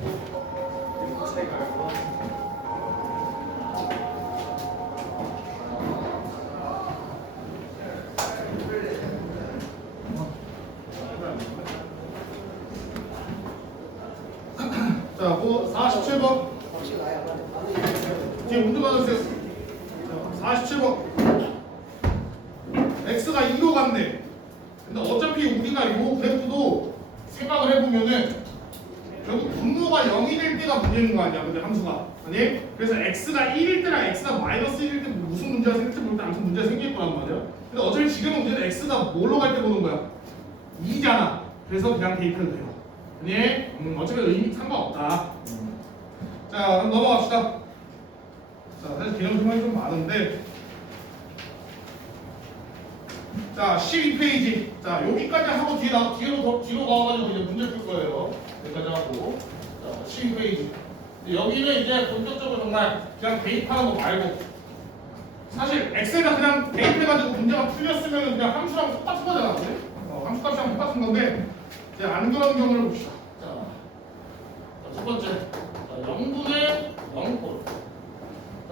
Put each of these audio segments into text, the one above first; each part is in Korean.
자, 뭐 47번. 뒤에 문제 받아주세요. 47번. x가 2로 간대. 근데 어차피 우리가 이 그래프도 생각을 해보면은 결국 분모가 0이 될 때가 문제인 거 아니야, 근데 함수가. 아니? 그래서 x가 1일 때랑 x가 마이너스 1일 때 무슨 문제가 생길지 모르겠는데 아무튼 문제가 생길 거란 말이야. 근데 어차피 지금은 우리는 x가 뭘로 갈 때 보는 거야? 2잖아. 그래서 그냥 대입해도 돼요. 아니? 어차피 의미 상관없다. 자, 그럼 넘어갑시다. 자, 사실 개념 설명이 좀 많은데. 자, 12페이지. 자, 여기까지 하고 뒤로 가가지고 이제 문제 풀 거예요. 여기까지 하고. 자, 12페이지. 여기는 이제 본격적으로 정말 그냥 대입하는 거 말고. 사실 엑셀에다 그냥 대입해가지고 문제가 풀렸으면 그냥 함수랑 똑같은 거잖아. 그래? 함수값이랑 똑같은 건데. 이제 안 그런 경우를 봅시다. 자, 첫 번째. 자, 0분의 0꼴. 자,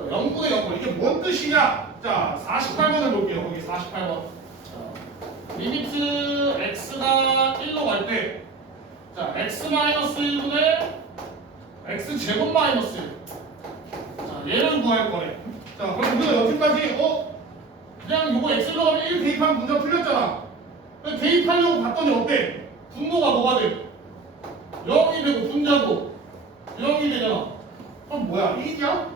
0분의 0꼴. 이게 뭔 뜻이냐? 자, 48번을 볼게요. 거기 48번. 리미트 x가 1로 갈 때, 자, x-1분의 x제곱 마이너스 1. 자, 얘를 구할 거래. 자, 그럼 우리가 여기까지, 그냥 이거 x로 가면 1 대입하면 문제가 풀렸잖아. 대입하려고 봤더니 어때? 분모가 뭐가 돼? 0이 되고 분자고 0이 되잖아. 그럼 뭐야? 1이야?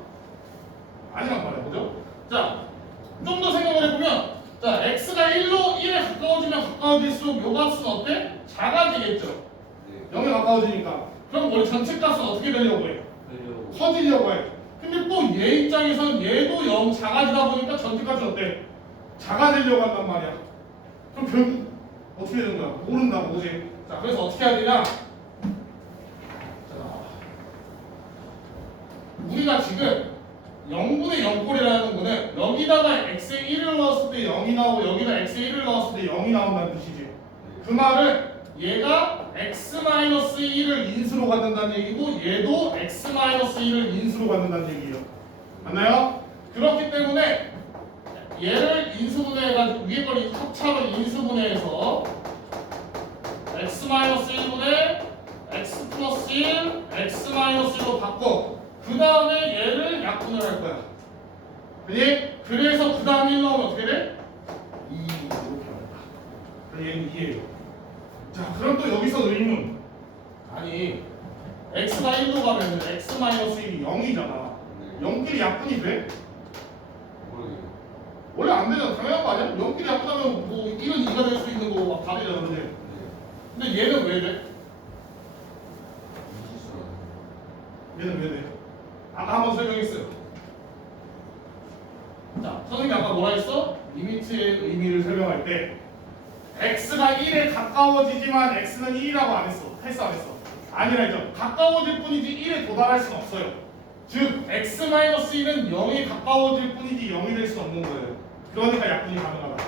아니란 말이야, 그죠? 자, 좀 더 생각을 해보면, 자, x가 1에 가까워지면 가까워질수록 요 값은 어때? 작아지겠죠? 네. 0에 가까워지니까. 그럼 원래 전체 값은 어떻게 되려고 해? 커지려고 해. 근데 또 얘 입장에선 얘도 0 작아지다 보니까 전체 값이 어때? 작아지려고 한단 말이야. 그럼 결국 어떻게 되는 거야? 모른다고, 그지? 자, 그래서 어떻게 해야 되냐? 자, 우리가 지금 0분의 0꼴이라는 거는 여기다가 x에 1을 넣었을 때 0이 나오고 여기다 x에 1을 넣었을 때 0이 나온다는 뜻이지. 그 말은 얘가 x-1을 인수로 갖는다는 얘기고 얘도 x-1을 인수로 갖는다는 얘기예요. 맞나요? 그렇기 때문에 얘를 인수분해해가지고 위에 걸 합차로 인수분해해서 x-1분의 x 플러스 1 x-1로 바꿔. 그 다음에 얘를 약분을 할 거야. 그래서 그 다음에 1 나오면 어떻게 돼? 2 이렇게 나온다. 얘는 2예요. 자, 그럼 또 여기서 의문. 아니, x가 1로 가면 x-1이 0이잖아. 0끼리 약분이 돼? 원래 안 되잖아. 당연한 거 아니야? 0끼리 약분하면 뭐 1은 2가 될 수 있는 거고 막 다 되잖아. 근데 얘는 왜 돼? 얘는 왜 돼? 아까 한번 설명했어요. 자, 선생님이 아까 뭐라 했어? 리미트의 의미를 설명할 때 x가 1에 가까워지지만 x는 1이라고 안 했어. 했어 안 했어? 아니라 했죠. 가까워질 뿐이지 1에 도달할 수는 없어요. 즉 x-1은 0에 가까워질 뿐이지 0이 될 수는 없는 거예요. 그러니까 약분이 가능하다.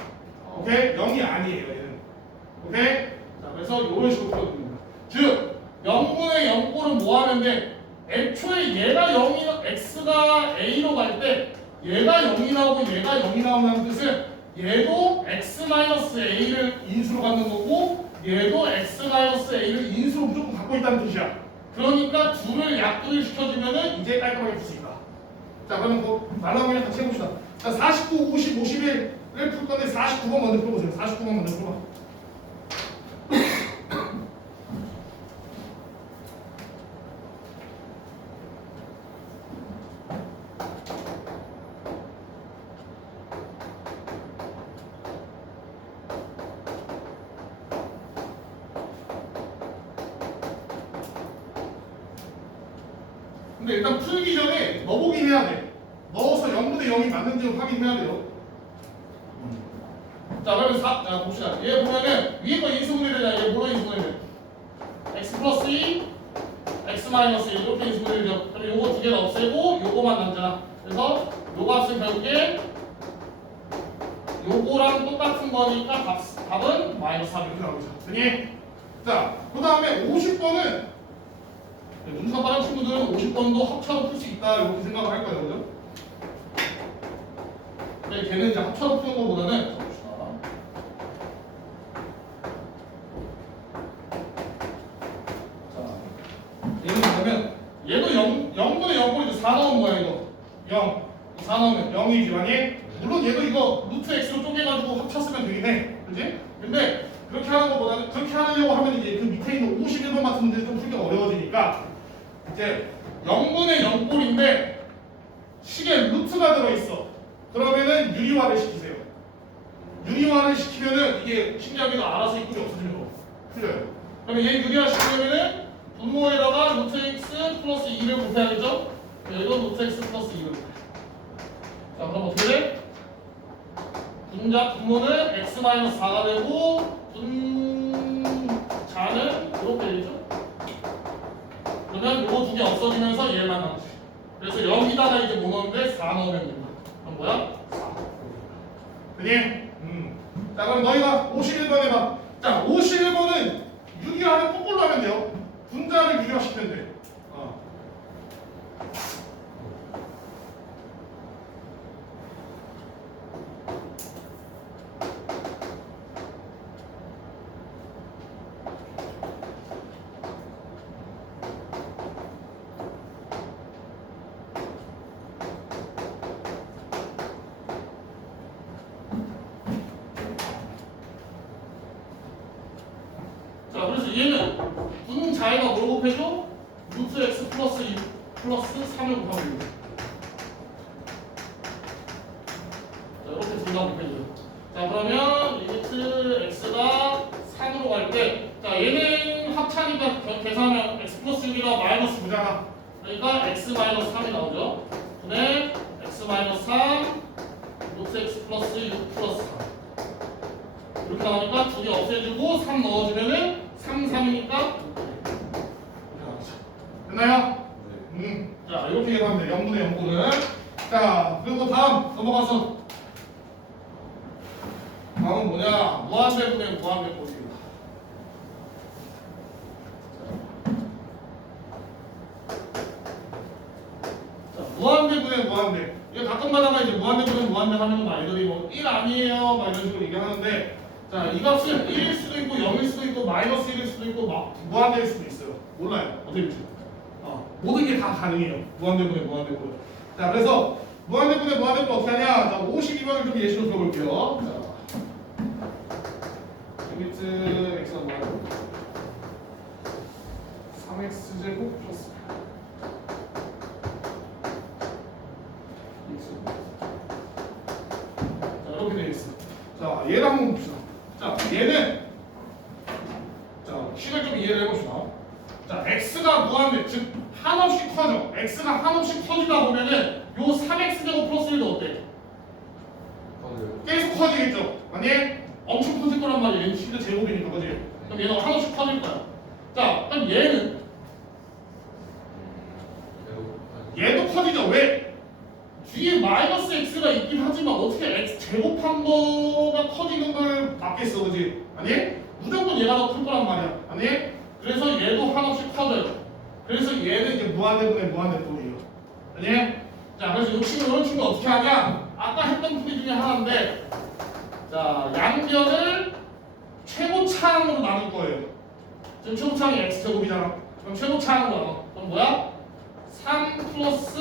오케이? 0이 아니에요 얘는. 오케이? 자, 그래서 이런 식으로 풀어줍니다. 즉 0분의 0꼴은 뭐 하는데 애초에 얘가 0이 x가 a로 갈 때 얘가 0이 나오고 얘가 0이 나온다는 뜻은 얘도 x-a를 인수로 갖는 거고 얘도 x-a를 인수로 무조건 갖고 있다는 뜻이야. 그러니까 둘을 약분을 시켜주면은 이제 깔끔하게 풀 수 있다. 자, 그러면 그 말라고 그냥 같이 해봅시다. 자, 49, 50, 51을 풀 건데 49번 먼저 풀어보세요. 49번 먼저 풀어봐. 근데 일단 풀기 전에 넣어보긴 해야 돼. 넣어서 0분의 0이 맞는지 확인해야 돼요. 자, 그러면 자, 봅시다. 얘 보면은 위에 거 인수분해 되잖아. 얘 뭐로 인수분해 돼? x 플러스 2, x 마이너스 1 이렇게 인수분해 되죠. 그럼 요거 두 개를 없애고 요거만 남잖아. 그래서 요 값은 결국에 요거랑 똑같은 거니까 답은 마이너스 3 이렇게 나오죠. 그니? 자, 그 다음에 50번은 눈치가 빠른 친구들은 50번도 합차로 풀 수 있다 이렇게 생각을 할 거예요, 그죠? 근데 걔는 이제 합차로 푸는 것보다는 얘는 뭐냐면 얘도 0분의 0꼴이죠. 4 나오는 거야 이거 0 4 나오면 0이지 만약에 물론 얘도 이거 루트 x로 쪼개가지고 합쳤으면 되긴 해 그지? 근데 그렇게 하는 것보다는 그렇게 하려고 하면 이제 그 밑에 있는 51번 같은 문제 좀 풀기가 어려워지니까 이제 0분의 0꼴인데 식에 루트가 들어있어 그러면은 유리화를 시키세요. 유리화를 시키면은 이게 신기하게도 알아서 입구이 없어지는 거 틀려요. 그러면 얘 유리화 시키려면은 분모에다가 루트 x 플러스 2를 곱해야겠죠? 이건 루트 x 플러스 2를 곱해. 자 그럼 어떻게 돼? 분모는 x 마이너스 4가 되고 분자는 이렇게 되죠? 그러면 요거 두 개 없어지면서 얘만 남지. 그래서 여기다가 이제 뭐 넣는데 4 넣으면 된다. 그럼 뭐야? 4. 그니? 자 그럼 너희가 51번 해봐. 자 51번은 유리화를 거꾸로 하면 돼요. 분자를 유리화시키면 돼. 자 그래서 얘는 분자에다 뭘 곱해줘? 루트 x 플러스 2 플러스 3을 곱하면 돼. 자 이렇게 분자 곱해줘요. 자 그러면 리미트 x가 3으로 갈 때 자 얘는 합차니까 계산하면 x 플러스 6이라 마이너스 9잖아. 그러니까 x 마이너스 3이 나오죠. 분의 x 마이너스 3 루트 x 플러스 6 플러스 3 이렇게 나오니까 두 개 없애주고 3 넣어주면은 3, 3이니까 됐나요? 자 이렇게 계산하면 돼. 0분의 0꼴은 자 그리고 다음 넘어가서 다음은 뭐냐 무한대분의 무한대꼴입니다. 자 무한대분의 무한대 이거 가끔가다가 이제 무한대분의 무한대 하면 아이들이 뭐 1 아니에요 막 이런 식으로 얘기하는데 자 이 값은 1일 수도 있고 0일 수도 있고 마이너스 1일 수도 있고 무한대일 수도 있어요. 몰라요. 어떻게 보죠? 모든 게 다 가능해요. 무한대분의 무한대꼴. 자 그래서 무한대분의 무한대꼴 어떻게 하냐? 자 52번을 좀 예시로 들어볼게요. 자 리미트 x가 뭐야? 3x 제곱 플러스 자 이렇게 되어 있어. 자 얘를 한번 봅시다. 자 얘는 자 식을 좀 이해를 해봅시다. 자 x가 무한대 즉 한없이 커져. x가 한없이 커지다 보면은 요 3x 제곱 플러스 1도 어때? 계속 커지겠죠. 만약에 엄청 커질 거란 말이야. 얘는 식의 제곱이니까 그지? 그럼 얘는 한없이 커질 거야. 자 그럼 얘도 커지죠. 왜? 뒤에 마이너스 x가 있긴 하지만 어떻게 x 제곱한 거가 커지는 걸 막겠어, 그지? 아니? 무조건 얘가 더 클 거란 말이야. 아니? 그래서 얘도 한없이 커져요. 그래서 얘는 이제 무한대분의 무한대꼴이에요. 아니? 자, 그래서 이 친구, 이런 친구 어떻게 하냐? 아까 했던 풀이 중에 하나인데, 자, 양변을 최고차항으로 나눌 거예요. 지금 최고차항이 x제곱이잖아. 그럼 최고차항으로 나눠. 그럼 뭐야? 3 플러스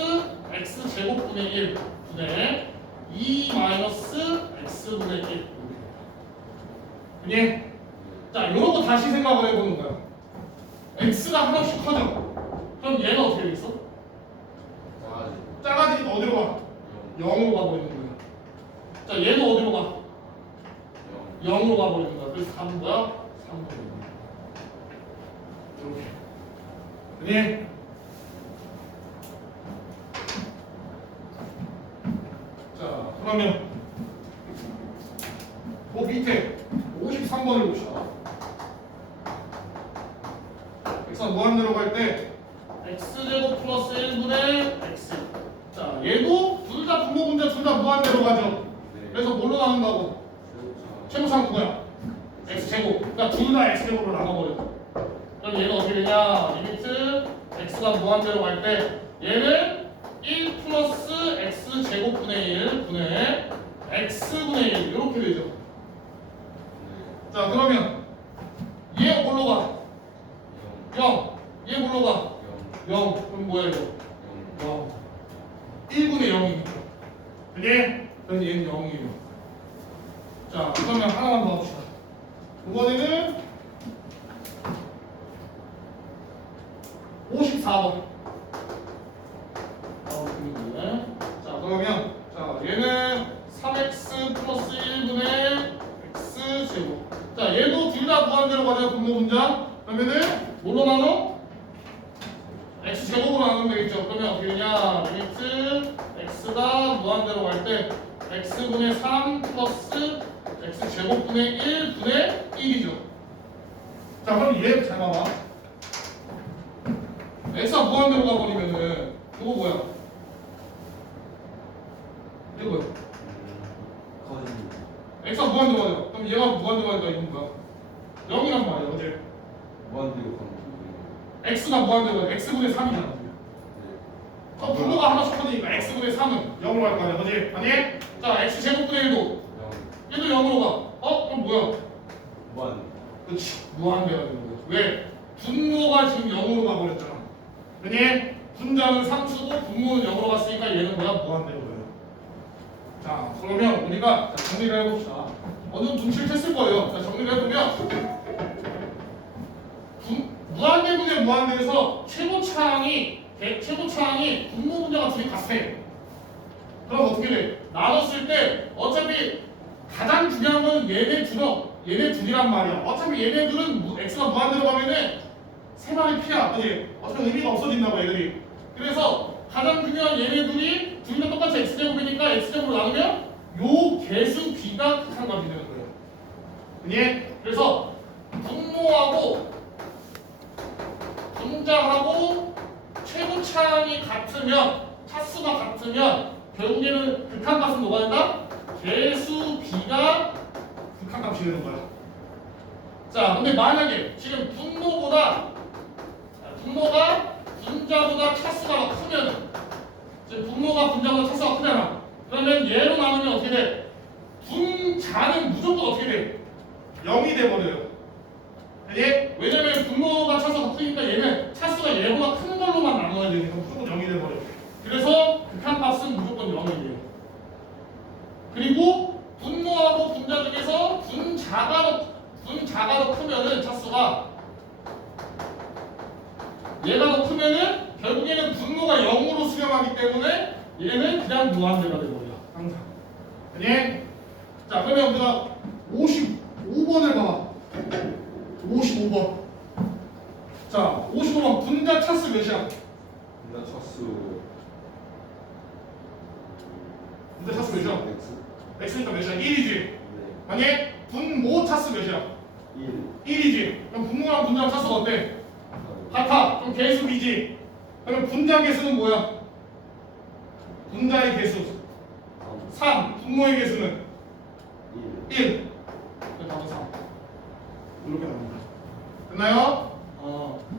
x 제곱분의 1 분의 2 마이너스 x분의 1 그니? 자, 이런 거 다시 생각을 해보는 거야. x가 하나씩 커져. 그럼 얘는 어떻게 되겠어? 작아지니까 어디로 가? 0으로 가버리는 거야. 자, 얘는 어디로 가? 0으로 가버리는 거야. 그래서 답은 뭐야? 3버리는 거야. 이렇게. 그니? 자, 그러면 그 밑에 53번을 봅시다. x가 무한대로 갈 때 x제곱 플러스 1분의 x. 자, 얘도 둘 다 분모 분자 둘 다 무한대로 가죠. 그래서 뭘로 나눈다고? 최고차항 누구야? x제곱. 그러니까 둘 다 x제곱으로 나눠버려. 그럼 얘는 어떻게 되냐? 리미트 x가 x가 무한대로 갈 때 얘는 1 플러스 x 제곱분의 1 분의 x분의 1 이렇게 되죠. 자 그러면 얘 뭘로 가? 0. 얘 뭘로 가? 0. 그럼 뭐야 이거? 0. 1분의 0이니까. 그게? 그래서 얘는 0이에요. 자 그러면 하나만 더 합시다. 이번에는 54번. 자 그러면 자 얘는 3x 플러스 1분의 x 제곱. 자 얘도 둘 다 무한대로 가죠. 분모 분자. 그러면은 뭘로 나눠? x 제곱으로 나누면 되겠죠. 그러면 어떻게 되냐? 리미트 x가 무한대로 갈 때 x분의 3 플러스 x 제곱분의 1분의 1이죠. 자 그럼 얘 잘 봐봐. x가 무한대로 가버리면은 이거 뭐야? 이거 뭐야? x가 무한대로 가죠. 그럼 얘가 무한대로 가니까 이건 뭐야? 0이란 말이야. 어제 무한대로 가는 x가 무한대로 가죠. x분의 3이잖아. 그럼 분모가 하나 섞어지니까 x분의 3은 0으로 갈 거 아니야. 그지? 아니? 자 x 제곱분의 1도 얘도 0으로 가. 그럼 뭐야? 무한. 그렇지. 무한대가 되는 거지. 왜? 분모가 지금 0으로 가버렸잖아. 그니 분자는 3수고 분모는 0으로 갔으니까 얘는 뭐야? 무한대로 돼요. 자 그러면 우리가 정리를 해봅시다. 어느 정도 눈치를 챘을 거예요. 자 정리를 해보면 무한대분의 무한대에서 최고차항이 분모 분자가 둘이 같아. 그럼 어떻게 돼? 나눴을 때 어차피 가장 중요한 건 얘네 둘이란 말이야. 어차피 얘네들은 x가 무한대로 가면은 세 마리 피야. 그지? 어차피 의미가 없어진다고 얘들이. 그래서 가장 중요한 얘네들이 둘 다 똑같이 x제곱이니까 x제곱으로 나누면 요 개수 b가 극한값이 되는 거예요. 그니? 그래서 분모하고 분자하고 최고차항이 같으면 차수가 같으면 결국에는 극한값은 뭐가 된다? 개수 b가 극한값이 되는 거야. 자, 근데 만약에 지금 분모가 분자보다 차수가 더 크면 지금 분모가 분자보다 차수가 크잖아. 그러면 얘로 나누면 어떻게 돼? 분자는 무조건 어떻게 돼? 0이 돼버려요. 왜냐면 분모가 차수가 크니까 얘는 차수가 얘보다 큰 걸로만 나눠야 되니까 무조건 0이 돼버려요. 그래서 극한값은 무조건 0이 돼요. 그리고 분모하고 분자 중에서 분자가 더 크면은 차수가 얘가 더 크면은 결국에는 분모가 0으로 수렴하기 때문에 얘는 그냥 무한대가 돼버려. 항상. 아니? 자 그러면 우리가 55번을 봐봐. 55번. 자 55번 분자 차수 몇이야? 분자 차수. 분자 차수 몇이야? X. x니까 몇이야? 1이지. 네. 아니? 분모 차수 몇이야? 1. 1이지. 그럼 분모랑 분자랑 차수가 어때? 같아. 그럼 개수 b지. 그러면 분자 개수는 뭐야? 분자의 개수 3. 분모의 개수는 1. 1. 답은 3. 이렇게 나옵니다. 됐나요?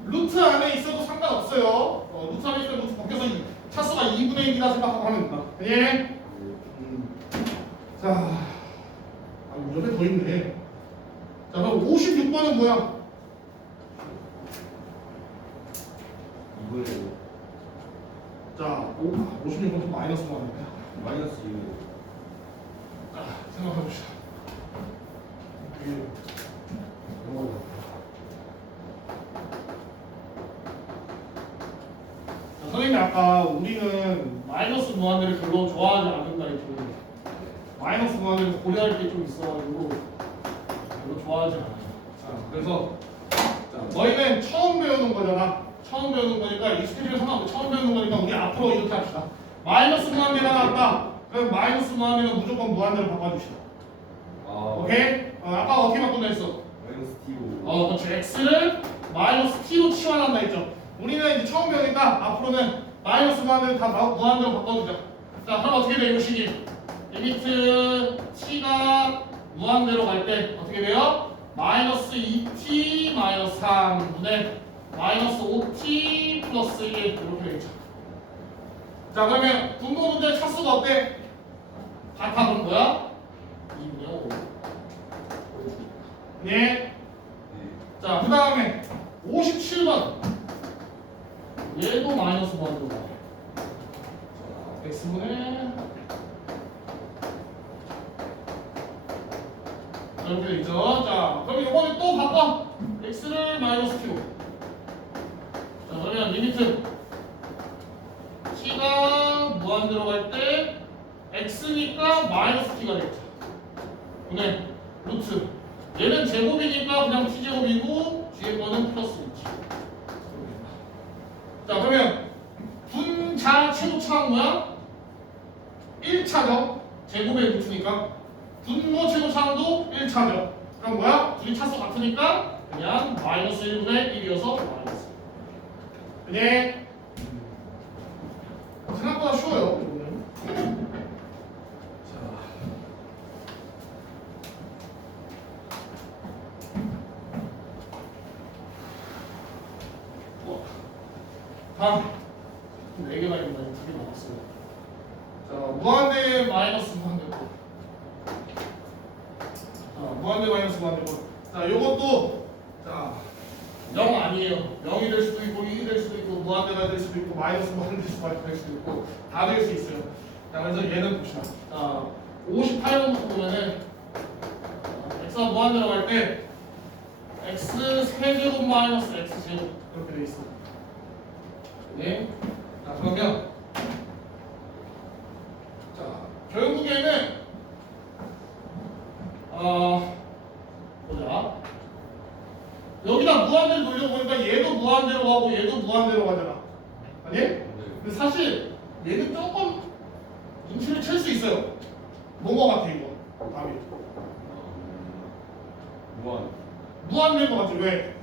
루트 안에 있어도 상관없어요. 루트 안에 있으면 루트 벗겨서 차수가 2분의 1이라 생각하고 하면 된다. 예? 자, 옆에 더 있네. 자, 그럼 56번은 뭐야? 이번에 자, 56번 좀 마이너스 나오니까. 마이너스 2. 자, 생각해봅시다. 자, 선생님이 아까 우리는 마이너스 무한대를 별로 좋아하지 않는다 했죠. 마이너스 무한대를 고려할 게 좀 있어가지고 별로 좋아하지 않아요. 자, 그래서 자, 너희는 처음 배우는 거잖아. 처음 배우는 거니까 익스테리어 상관없고 처음 배우는 거니까 우리 앞으로 이렇게 합시다. 마이너스 무한대가 나왔다. 그럼 마이너스 무한대는 무조건 무한대로 바꿔줍시다. 오케이? 아까 어떻게 바꾼다 했어? 마이너스 T로. 그렇죠. x를 마이너스 t로 치환한다 했죠. 우리는 이제 처음 배우니까 앞으로는 마이너스 무한대를 다 무한대로 바꿔주자. 자, 그럼 어떻게 돼? 이 식이 리미트 t가 무한대로 갈 때 어떻게 돼요? 마이너스 2t 마이너스 3분의 마이너스 5t 플러스 1 이렇게 되겠죠. 자 그러면 분모 문제 차수가 어때? 같아 그럼 뭐야? 2분의 5. 네. 네. 자 그 다음에 57번. 얘도 마이너스 무한대로 가. 자 x분의 이렇게 되죠. 자 그럼 이번에 또 바꿔. x를 마이너스 t로. 자 그러면 리미트 t가 무한대로 갈 때 x니까 마이너스 t가 되겠죠. 근데 루트 얘는 제곱이니까 그냥 t제곱이고 뒤에 거는 플러스 6지. 자 그러면 분자 최고차는 뭐야? 1차죠. 제곱의 루트니까 분모 최고차도 1차죠. 그럼 뭐야? 둘이 차수 같으니까 그냥 마이너스 1분의 1이어서 마이너스. 그냥 생각보다 쉬워요. 이거는. 다음 4개가 있는데 2개 남았어요. 자 무한대 마이너스 무한대. 자 무한대 마이너스 무한대. 자 요것도 자 0 아니에요. 0이 될 수도 있고 1이 될 수도 있고 무한대가 될 수도 있고 마이너스 무한대 될 수도 있고 다 될 수 있어요. 자 그래서 얘는 봅시다. 자 58번부터 보면은 x가 무한대로 갈 때 x 세제곱 마이너스 x 제곱 이렇게 돼 있어. 네. 자 그러면 자 결국에는 보자. 여기다 무한대로 돌려보니까 얘도 무한대로 가고 얘도 무한대로 가잖아. 아니? 근데 사실 얘는 조금 눈치를 챌 수 있어요. 뭔거 같아 이거 답이. 무한대인 거 같지. 왜?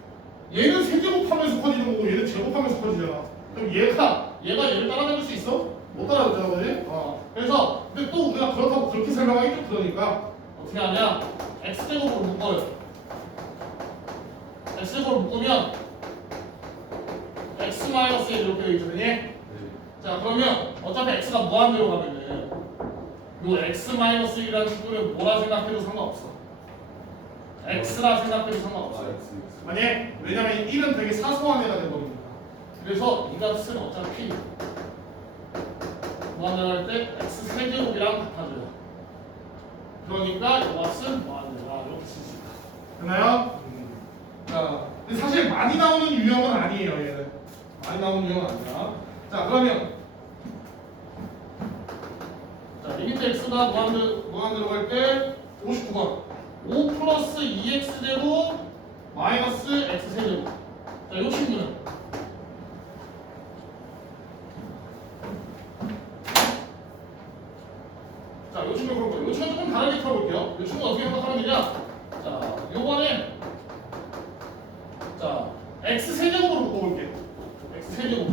얘는 세제곱하면서 커지는 거고 얘는 제곱하면서 커지잖아. 그럼 얘가 얘를 따라잡을 수 있어? 못 따라잡잖아, 그지? 그래서 근데 또 우리가 그렇다고 그렇게 설명하기 좀 그러니까 어떻게 하냐? x 제곱으로 묶어요. x 제곱으로 묶으면 x 마이너스 1 이렇게 되죠, 그지? 자 그러면 어차피 x가 무한대로 가면은 요 x 마이너스 1이라는 식으로 뭐라 생각해도 상관없어. x라 생각해도 상관없어. 아니 왜냐면 1은 되게 사소한 애가 돼버리니까. 그래서 이 값은 어차피 무한대로 할 때 x 세제곱이랑 같아져요. 그러니까 이 값은 무한대라 이렇게 쓸 수 있다. 됐나요? 자, 근데 사실 많이 나오는 유형은 아니에요. 얘는 많이 나오는 유형은 아니야. 자, 그러면 자 리미트 x가 무한대로 갈 때 59번 5 플러스 2x 제곱 마이너스 x 세제곱. 자, 이 친구는 자, 이 친구 그럴 거예요. 이 친구 조금 다르게 풀어볼게요. 이 친구 어떻게 생각하면 되냐? 자, 요번에 자 x 세제곱으로 묶어볼게요. x 세제곱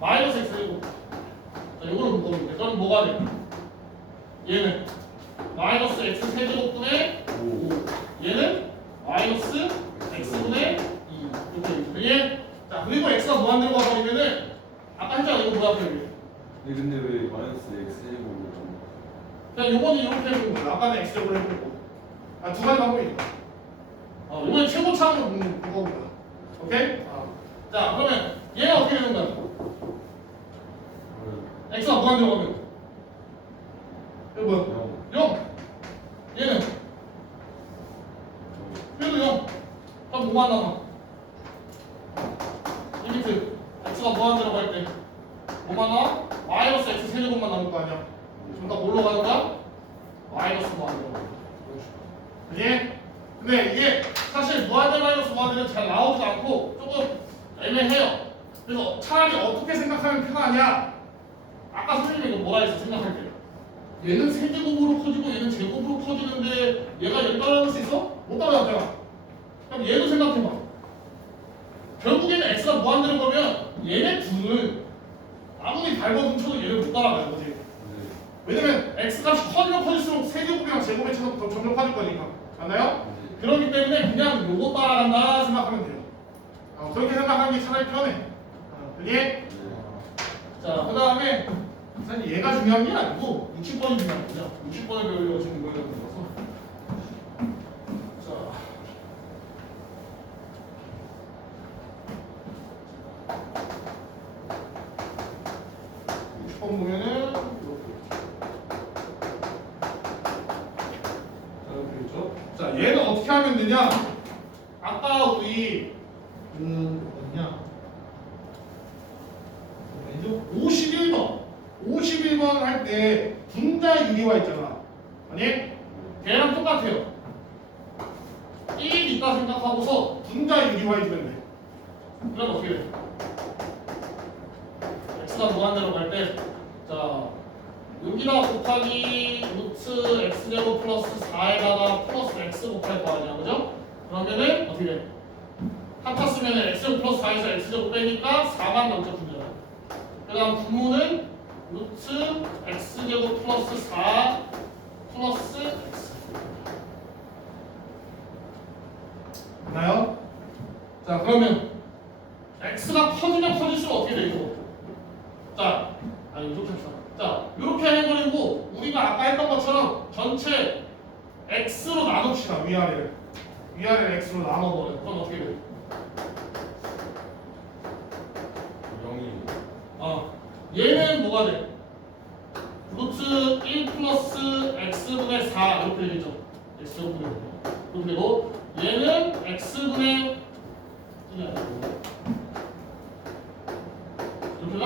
마이너스 x 세제곱. 자, 요거를 묶어볼게요. 그럼 뭐가 돼? 얘는 마이너스 x 세제곱분의 5. 얘는 마이너스 x분의 2. 이렇게 되겠죠. 자, 그리고 x가 무한대로 가버리면은 아까 했잖아. 이거 뭐야? 그래. 근데 왜 마이너스 x 제곱으로? 그냥 요번에 이렇게 해보는 거야. 아까는 x제곱을 해보고. 두 가지 방법이 있다. 이번에 최고차로 묶어보자. 오케이? 자, 그러면 얘가 어떻게 되는 거야? x가 무한대로 가면 이거 뭐야? 0. 얘는 얘도 0. 그럼 뭐만 남아? 리미트 x가 무한대로 갈 때 뭐만 남아? 마이너스 x 세제곱만 남을 거 아니야. 그럼 다 뭘로 가는 거야? 마이너스 무한대로 가는 거야. 그지? 근데 이게 사실 무한대 마이너스 무한대는 잘 나오지 않고 조금 애매해요. 그래서 차라리 어떻게 생각하면 편하냐? 아까 선생님이 이거 뭐라 했어? 생각할 때 얘는 세제곱으로 커지고 얘는 제곱으로 커지는데 얘가 얘를 따라잡을 수 있어? 못 따라잡잖아. 그럼 얘도 생각해봐. 결국에는 x가 무한대로 가면 얘네 둘을 아무리 밟아 뭉쳐도 얘를 못 따라가는 거지. 왜냐면 x 값이 커지면 커질수록 세제곱이랑 제곱의 차가 더 점점 커질 거니까. 맞나요? 그렇기 때문에 그냥 요거 따라간다 생각하면 돼요. 그렇게 생각하는 게 차라리 편해. 그게 네. 자, 그 다음에 사실 얘가 중요한 게 아니고 60번이 중요한 거죠. 60번을 배우려고 지금 이걸 배우는 거서. 자, 보면은 이렇게 있죠. 자, 얘는 어떻게 하면 되냐? 아까 우리 어디냐? 51번 할 때 분자 유리화 있잖아. 아니? 걔랑 똑같아요. 1 있다 생각하고서 분자 유리화 해주면 돼. 그럼 어떻게 돼? x가 무한대로 갈 때, 자, 여기다 곱하기 루트 x제곱 플러스 4에다가 플러스 x 곱할 거 아니야, 그죠? 그러면은 어떻게 돼? 합쳤으면 x제곱 플러스 4에서 x제곱 빼니까 4만 넘게 분자야. 그 다음 분모는 루트 x제곱 플러스 4 플러스 x. 맞나요? 자, 그러면 x가 커지면 커질수록 어떻게 되죠? 자, 이렇게 합시다. 자, 이렇게 해버리고 우리가 아까 했던 것처럼 전체 x로 나눕시다. 위아래를 x로 나눠버려. 그럼 어떻게 돼? 0이 얘는 뭐가 돼? 루트 1 플러스 x분의 4 이렇게 되겠죠? x분의 5 이렇게 되고 얘는 x분의 1이 아니고 이렇게 나?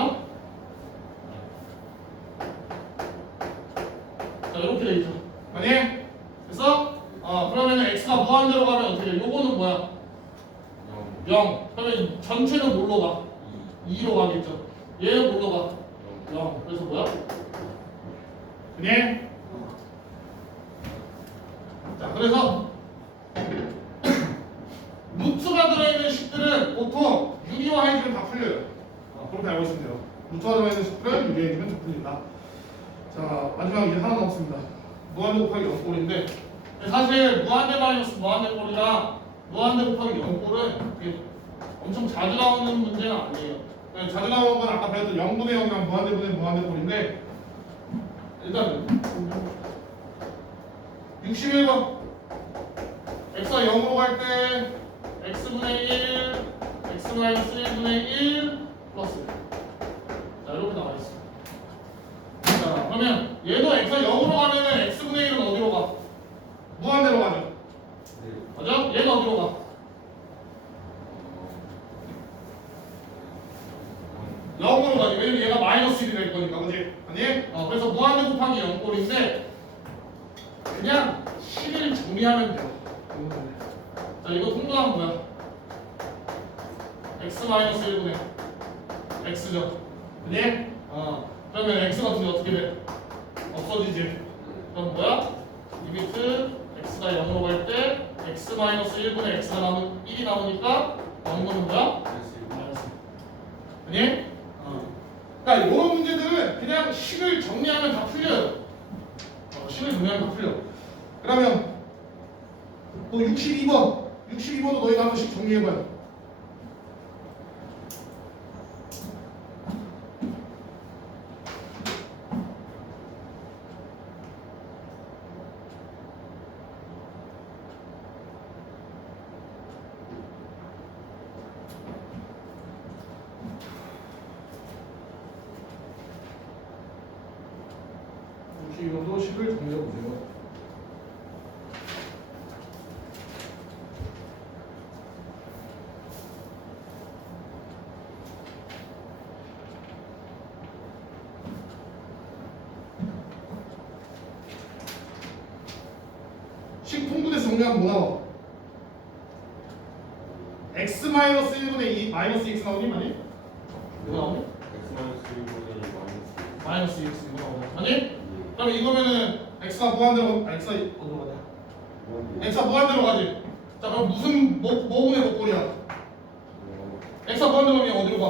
자, 이렇게 되겠죠? 아니? 그래서 그러면 x가 무한대로 가면 어떻게 돼? 요거는 뭐야? 0. 그러면 전체는 뭘로 가? 2로 가겠죠? 얘는 뭘로 가? 0. 그래서 뭐야? 그냥 자, 그래서 루트가 들어있는 식들은 보통 유리화 해주면 다 풀려요. 그렇게 알고 있으면 돼요. 루트가 들어있는 식들은 유리해주면 다 풀린다. 자, 마지막 이제 하나 남았습니다. 무한대 곱하기 0꼴인데 사실 무한대 마이너스 무한대 꼴이랑 무한대 곱하기 0꼴은 엄청 자주 나오는 문제는 아니에요. 자주 나오는 건 아까 배웠던 0분의 0이랑 무한대분의 무한대 꼴인데 일단 61번 x가 0으로 갈 때 x분의 1 x 마이너스 1분의 1 플러스 자, 이렇게 나와 있어. 자, 그러면 얘도 x가 0으로 가면은 x분의 1은 어디로 가? 무한대로 가죠. 맞아? 얘는 어디로 가? 0으로 가지. 왜냐면 얘가 마이너스 1이 될 거니까, 그지? 아니? 그래서 무한대 곱하기 0꼴인데 그냥 식을 정리하면 돼요. 자, 이거 통분하면 뭐야? x 마이너스 1분의 x죠. 아니? 그러면 x 같은 게 어떻게 돼? 없어지지. 그럼 뭐야? 리미트 x가 0으로 갈 때 x 마이너스 1분의 x가 1이 나오니까 0분은 뭐야? 마이너스 1. 아니? 그러니까 이런 문제들은 그냥 식을 정리하면 다 풀려요. 식을 정리하면 다 풀려. 그러면 또 62번도 너희가 한 번씩 정리해봐요. 이것도 식을 정리해보세요. 식 통분해서 정리하면 뭐 나와? x 마이너스 1분의 2 마이너스 x 나오니 많이? 뭐 나오니? x 마이너스 1분의 마이너스 2x 이거 나오네. 아니? 그럼 이거면은 x가 무한대로 x가 어디로 가냐? x가 무한대로 가지. 자, 그럼 무슨 뭐분의 목골이야? x가 무한대로 가면 어디로 가?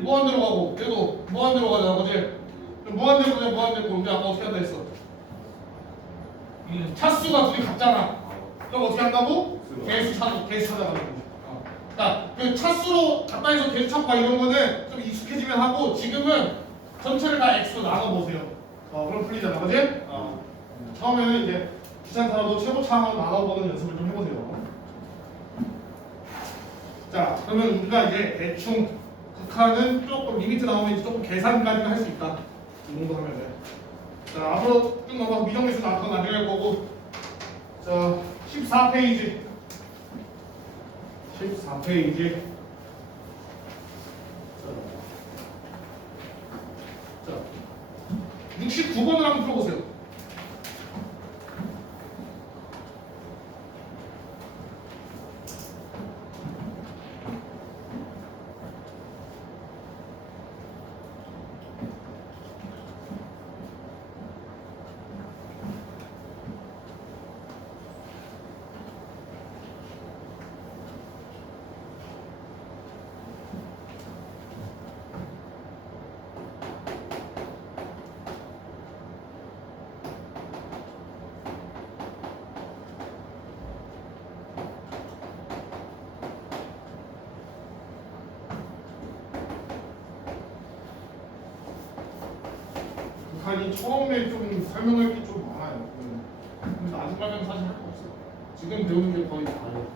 무한대로 가고 얘도 무한대로 가잖아, 그지? 그럼 무한대로 무한대로 우리 아까 어떻게 한다 했어? 차수가 둘이 같잖아. 그럼 어떻게 한다고? 개수 찾아가는 거지. 그러니까 그 차수로 가까이서 계속 찾고 이런 거는 좀 익숙해지면 하고 지금은 전체를 다 x로 나눠 보세요. 그럼 풀리잖아, 그지? 처음에는 이제 귀찮더라도 최고차항으로 나눠보는 연습을 좀 해보세요. 자, 그러면 우리가 이제 대충 극한은 조금 리미트 나오면 이제 조금 계산까지는 할 수 있다. 이 정도 하면은. 자, 앞으로 쭉 넘어가서 미정계수 나도 나중에 할 거고. 자, 14페이지. 14페이지. 자, 69번을 한번 풀어보세요. 북한이 처음에 좀 설명할 게 좀 많아요. 근데 나중 가면 사실 할 거 없어요. 지금 배우는 게 거의 다예요.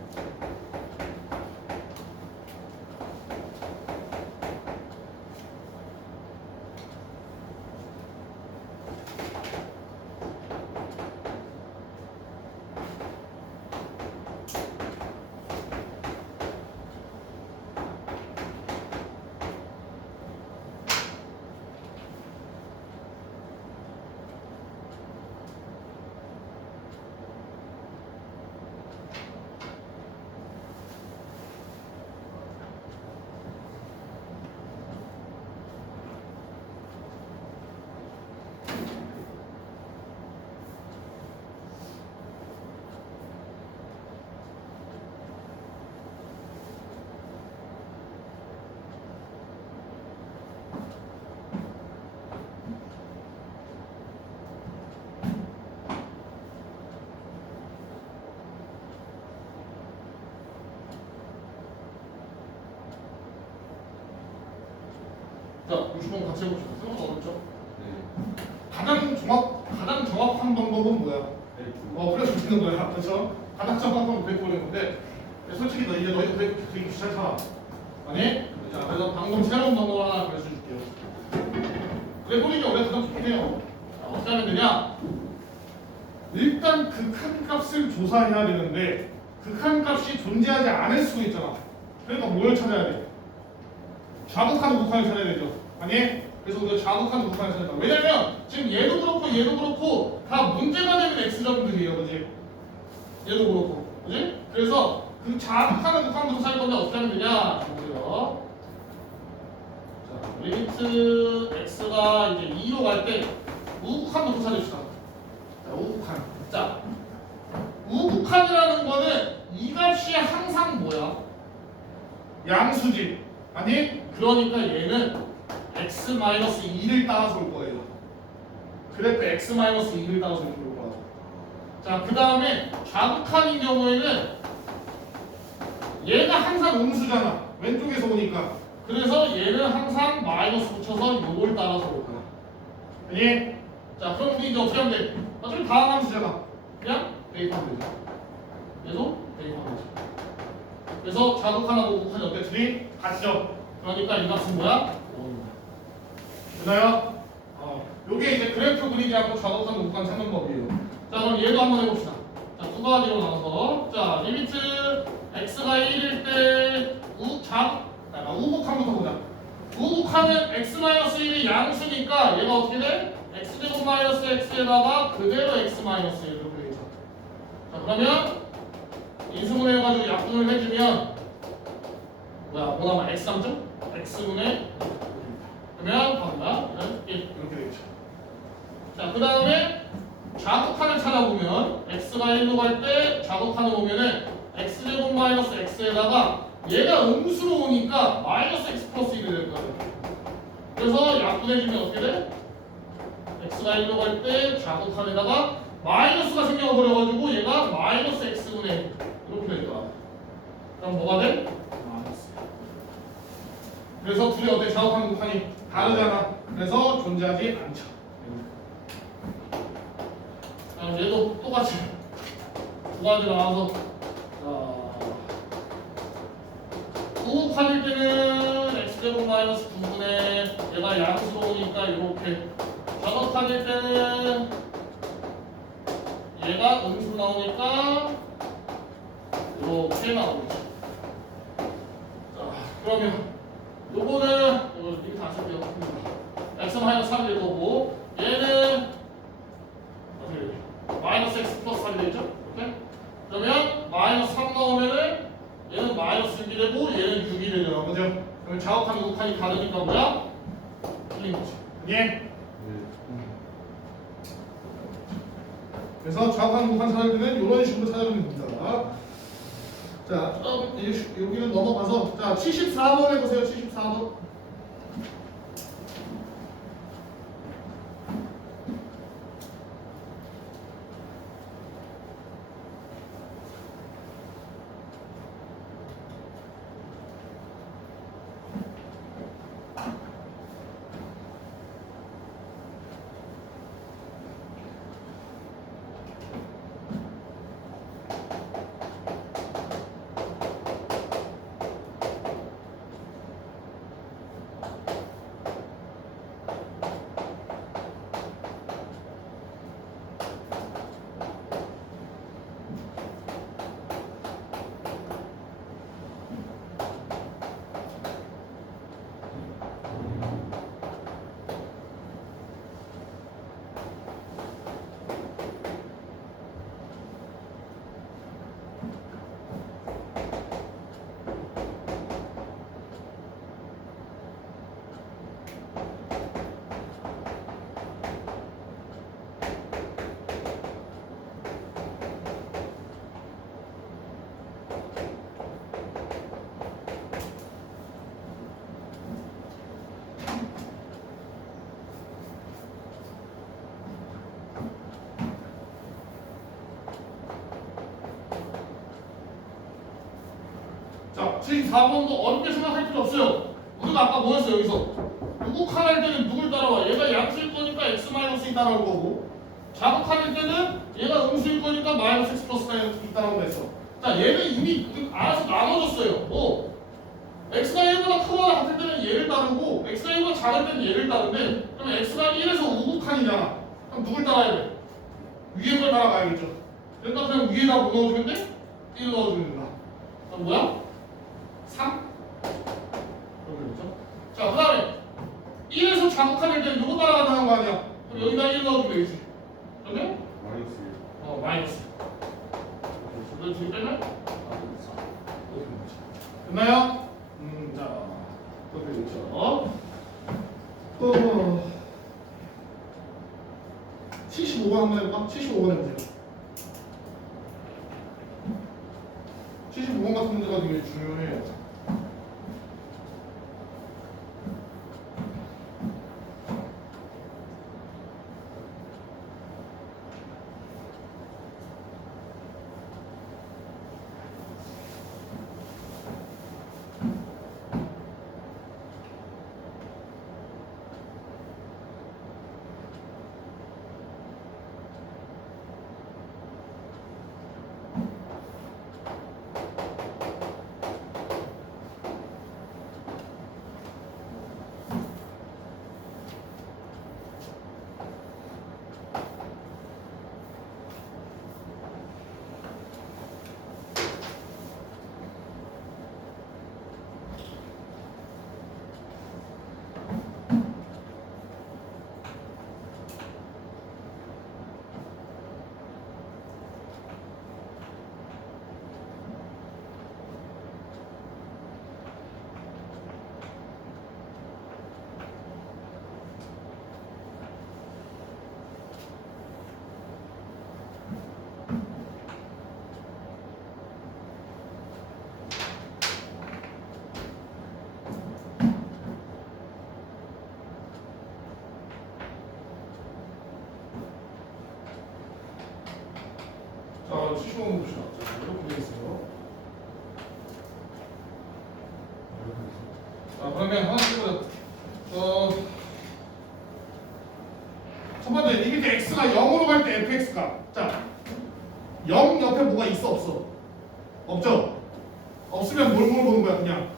자, 60번 같이 해봅시다. 생각보다 어렵죠? 네. 가장 정확한 방법은 뭐야? 네. 플러스 붙이는 거야. 그렇죠? 가장 정확한 방법은 100 보는 건데 솔직히 너희도 100 되게 귀찮잖아. 아니? 자, 그래서 방금 새로운 방법을 하나 가르쳐 줄게요. 그래프링이 원래 가장 좋긴 해요. 자, 어떻게 하면 되냐? 일단 극한값을 조사해야 되는데 극한값이 존재하지 않을 수도 있잖아. 그러니까 뭘 찾아야 돼? 좌극한 극한을 찾아야 되죠. 아니? 그래서 우리가 좌극한 극한을 찾아야 돼. 왜냐면 지금 얘도 그렇고 다 문제가 되는 x점들이에요. 그지? 얘도 그렇고. 그지? 그래서 그 좌극하는 극한부터 찾을 건데 어떻게 하면 되냐? 보세요. 자, 리미트 x가 이제 2로 갈 때 우극한부터 찾읍시다. 자, 우극한. 자, 우극한이라는 거는 이 값이 항상 뭐야? 양수지. 아니? 그러니까 얘는 x-2를 따라서 올 거예요. 그래프 x-2를 따라서 올 거야. 자, 그 다음에 좌극한인 경우에는 얘가 항상 음수잖아. 왼쪽에서 오니까. 그래서 얘는 항상 마이너스 붙여서 요걸 따라서 올 거야. 아니? 자, 그럼 우리 이제 어떻게 하면 돼? 어차피 다음 함수잖아. 그냥 대입하면 되죠. 얘도 대입하면 되죠. 그래서 좌극한하고 우극한이 어때? 둘이 같죠? 그러니까 이 값은 뭐야? 5입니다. 되나요? 요게 이제 그래프 그리지 않고 좌극한 우극한 찾는 법이에요. 자, 그럼 얘도 한번 해봅시다. 자, 두 가지로 나눠서. 자, 리미트 x가 1일 때 우극한부터 보자. 우극한은 x-1이 양수니까 얘가 어떻게 돼? x제곱 마이너스 x에다가 그대로 x-1 이렇게 되죠. 자, 그러면 인수분해 해가지고 약분을 해주면 뭐야? 뭐 남아? x3점? x분의 그러면 봐봐. 이렇게 되죠. 자, 그 다음에 좌극한을 찾아보면 x가 1로 갈 때 좌극한을 보면은 x제곱 마이너스 x에다가 얘가 음수로 오니까 마이너스 x 플러스 1이 될 거예요. 그래서 약분해주면 어떻게 돼? x가 1로 갈 때 좌극한에다가 마이너스가 생겨버려가지고 얘가 마이너스 x분의 이렇게 될 거야. 그럼 뭐가 돼? 그래서 둘이 어때? 작업하는 곡한이 다르잖아. 그래서 존재하지 않죠. 얘도 똑같이 두 가지가 나와서 우극한일 때는 x제곱 마이너스 9분의 얘가 양수로니까 이렇게 작업한일 때는 얘가 음수로 나오니까 이렇게 나오겠죠. 자, 그러면 요거는 이거 이렇게 다 쓸게요. x 마이너스 3이 될 거고 얘는 어떻게 되죠? 마이너스 x 플러스 3이 되죠? 이렇게? 그러면 마이너스 3 나오면은 얘는 마이너스 6이 되고 얘는 6이 되죠. 그죠? 그러면 작업한 극한이 다르니까 뭐야? 틀린 거지. 예? 그래서 작업한 극한 찾을 때는 이런 식으로 찾아주면 됩니다. 자, 여기는 넘어가서 자 74번 해보세요. 74번. 자, 74번도 어렵게 생각할 필요 없어요. 우리가 아까 뭐였어요, 여기서? 우극할 때는 누굴 따라와? 얘가 양수일 거니까 x-이 따라올 거고, 자극할 때는 얘가 음수일 거니까 마이너스 x 플러스 1이 따라온다 했어. 자, 얘는 이미 알아서 나눠줬어요. 뭐, x가 1보다 크거나 같을 때는 얘를 따르고, x가 1보다 작을 때는 얘를 따르는데, 그럼 x가 1에서 우극한이잖아. 그럼 누굴 따라야 돼? 위에 걸 따라가야겠죠. 그러니까 그냥 위에다 뭐 넣어주면 돼? 1 넣어주면 된다. 그럼 뭐야? 3? 그렇죠? 자, 그 다음에 1에서 자극할 때는 누구 따라간다는 거 아니야? 그럼 여기다 1 넣어주면 되겠지. 그러면? 마이너스 마이너스. 그래서 지금 빼면? 됐나요? 자, 또 되겠죠. 또 75번 한번 해볼까? 75번 해보세요. 75번 같은 문제가 되게 중요해요. 자, 75번 봅시다. 자, 이렇게 되어 있어요. 자 그러면 하나씩 해보자. 첫 번째 리미트 x가 0으로 갈 때 fx가 자 0 옆에 뭐가 있어 없어? 없죠? 없으면 뭘 물어보는 거야 그냥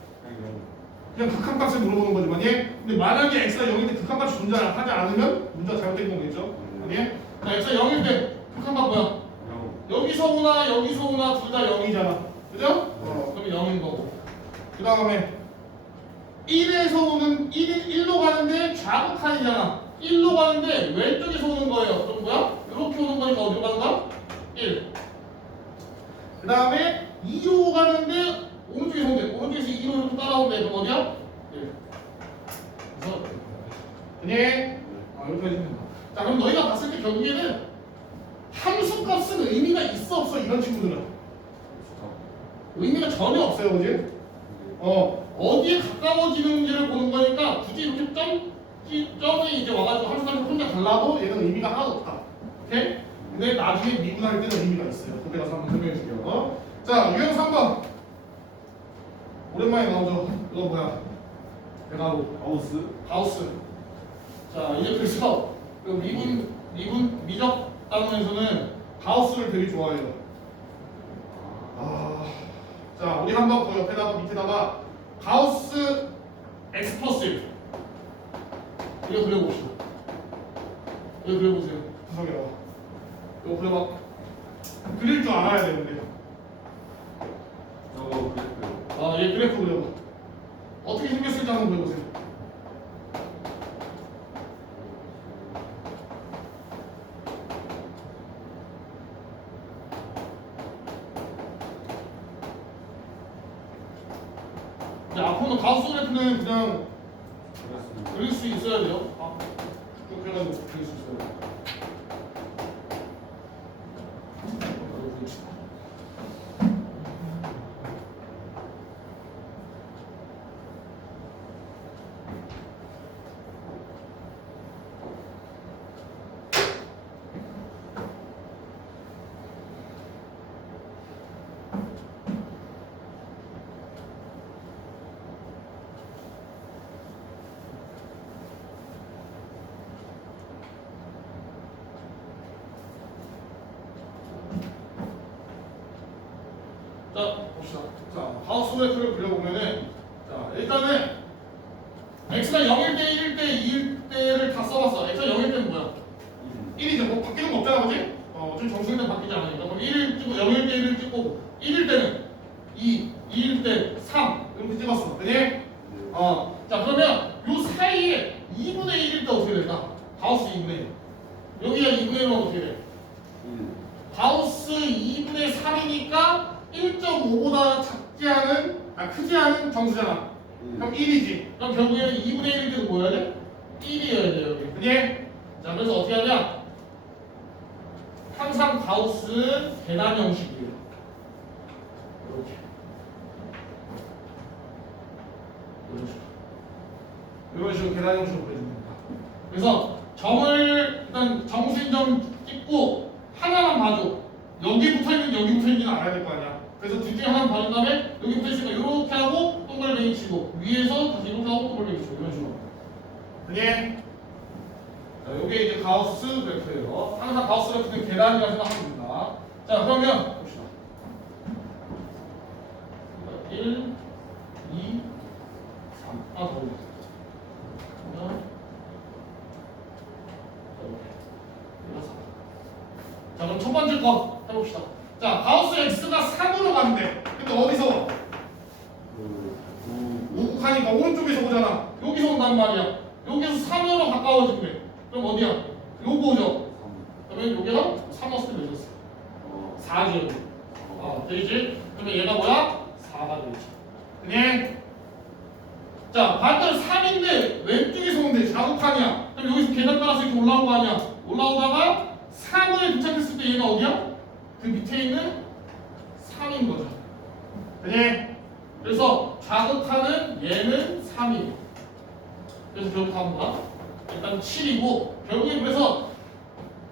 극한값을 물어보는 거지 만약에 근데 만약에 x가 0일 때 극한값이 존재하지 않으면 문제가 잘못된 거겠죠? 아니에요? 자 x가 0일 때 극한값 뭐야? 여기서 오나 여기서 오나 둘 다 0이잖아 그죠? 그럼 0인 거고 그 다음에 1에서 오는 1로 가는데 좌극한이잖아 1로 가는데 왼쪽에서 오는 거예요 그럼 뭐야? 이렇게 오는 거니까 어디로 가는 거야? 1 그 다음에 2로 가는데 오른쪽에서 오는데 오른쪽에서 2로 이렇게 따라오는데 그럼 어디야? 1 그래서 그냥 이렇게 해주면 된다 자 그럼 너희가 봤을 때 결국에는 함수 값은 의미가 있어 없어 이런 친구들은 의미가 전혀 없어요 그지? 어디에 가까워지는지를 보는 거니까 굳이 이렇게 점이 이제 와가지고 함수 값이 혼자 달라도 얘는 의미가 하나도 없다 오케이? 근데 나중에 미분할 때는 의미가 있어요 그때 가서 한번 설명해 줄게요 자 유형 3번 오랜만에 나오죠 이거 뭐야 대가로 가우스 자 이제 그래서 그 미적 단원에서는 가우스를 되게 좋아해요 자 우리 한번 그 옆에다가 밑에다가 가우스 x 플러스 1 이거 그려봅시다 이거 그려보세요 구석에다가 이거 그려봐 그릴 줄 알아야 되는데 얘 그래프 그려봐 어떻게 생겼을지 한번 그려보세요 앞으로는 가우스 그래프는 그냥 그릴 수 있어야 돼요. 그렇게 해가지고 그릴 수 있어야 돼요. 자, 봅시다. 자, 가우스 그래프를 그려보면은, 자, 일단은 x가 0일 때, 1일 때, 2일 때를 다 써봤어. x가 0일 때는 뭐야? 1이죠. 뭐 바뀌는 거 없잖아, 그지? 어차피 정수일 바뀌지 않으니까. 그럼 1일 찍고, 0일 때 1을 찍고, 1일 때는 2, 2일 때 3 이렇게 찍었어. 그지? 자, 그러면 요 사이에 2분의 1일 때 어떻게 될까? 가우스 2분의 1. 여기가 2분의 1은 어떻게 돼? 가우스 2분의 3이니까 1.5보다 크지 않은 정수잖아. 그럼 1이지. 그럼 결국에는 2분의 1일 때도 뭐 해야 돼? 1이어야 돼요, 여기. 그지? 자, 그래서 어떻게 하냐? 항상 가우스는 계단 형식이에요. 이렇게. 이런 식으로 계단 형식으로 그려줍니다. 그래서 점을 일단 정수인점 찍고 하나만 봐줘. 여기 붙어있는지 여기 붙어있는지는 알아야 될 거 아니야. 그래서 둘 중에 하나만 봐준 다음에 여기 붙어있으니까 이렇게 하고 동글뱅이 치고 위에서 다시 이렇게 하고 동글뱅이 치고 이런 식으로. 그게 자, 요게 이제 가우스 그래프예요. 항상 가우스 그래프는 계단이라 생각하면 됩니다. 자, 그러면 봅시다. 1, 2, 3 하나 더 올려. 자, 그럼 첫 번째 거 해봅시다. 자, 가우스 x가 3으로 간대. 근데 어디서? 우극하니까 오른쪽에서 오잖아. 여기서 온단 말이야. 여기서 3으로 가까워진대. 그럼 어디야? 요거죠. 그러면 여기가 3 넣었을 때 몇이었어? 4지 여기. 되겠지? 그러면 얘가 뭐야? 4가 되겠지. 그냥 자, 반대로 3인데 왼쪽에서 온대. 좌극한이야. 그럼 여기서 계단 따라서 이렇게 올라온 거 아니야? 올라오다가 3을 도착했을 때 얘가 어디야? 그 밑에 있는 3인 거죠. 그냥 그래서 좌극하는 얘는 3이에요. 그래서 결국 하는 거야. 일단 7이고 결국에 그래서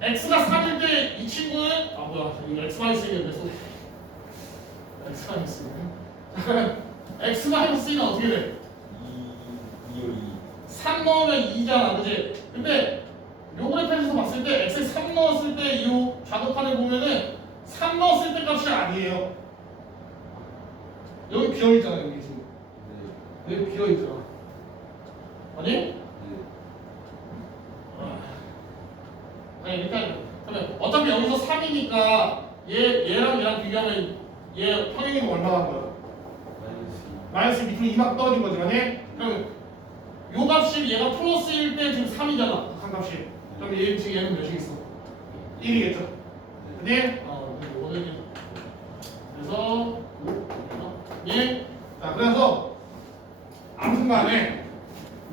x가 3일 때 이 친구는 뭐야 여기 x-1이 됐어. x-1 x-1은 어떻게 돼? 3 넣으면 2잖아, 그지? 근데 요 그래프에서 봤을 때 x에 3 넣었을 때 이 좌극판을 보면은 3 넣었을 때 값이 아니에요. 여기 비어있잖아, 여기 지금. 여기 비어있잖아. 아니? 아니, 일단 그러면 어차피 여기서 3이니까 얘랑 얘랑 비교하면 얘 평행이면 얼마나 한 거야? 마이너스 밑으로 이만큼 떨어진 거지, 아니? 그럼 요 값이 얘가 플러스일 때 지금 3이잖아, 한 값이. 그럼 얘 지금 얘는 몇이겠어? 1이겠죠? 아니? 그래서 예? 자, 그래서 아무튼간에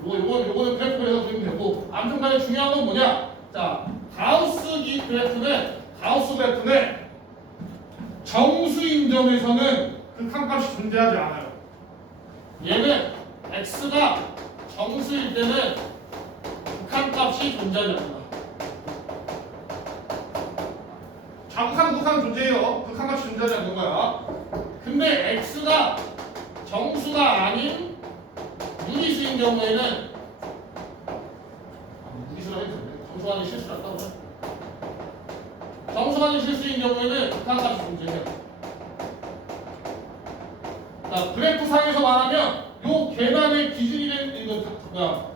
요거는 그래프에서 그리면 되고, 아무튼간에 중요한 건 뭐냐? 자, 가우스 그래프는 정수인 점에서는 극한값이 존재하지 않아요. 얘는 x가 정수일 때는 극한값이 존재하지 않는다. 좌극하는 극한은 존재해요. 극한값이 존재하지 않는 거야. 근데 x가 정수가 아닌 무리수인 경우에는 무리수라 해도 되네. 정수가 아닌 실수를 한다고 해. 정수가 아닌 실수인 경우에는 극한값이 존재해요. 자, 그래프상에서 말하면 요 계단의 기준이 되는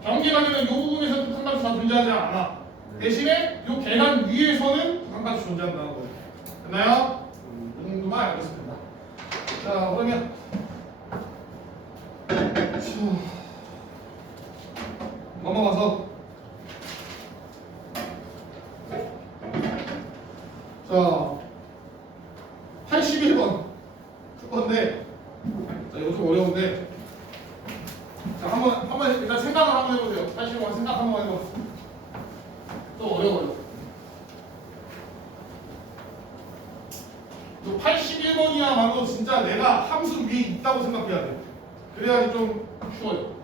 경계가 되는 요 부분에서 극한값이 다 존재하지 않아. 대신에 요 계단 위에서는 극한값이 존재한다는 거예요. 됐나요? 이 정도만 알겠습니다. 자, 그러면 넘어가서 자 81번 그건데 자 이거 좀 어려운데 자 한번 일단 생각을 한번 해보세요. 81번 생각 한번 해봐. 좀 어려워요. 81번이야말로 진짜 내가 함수 위에 있다고 생각해야 돼. 그래야지 좀 쉬워요.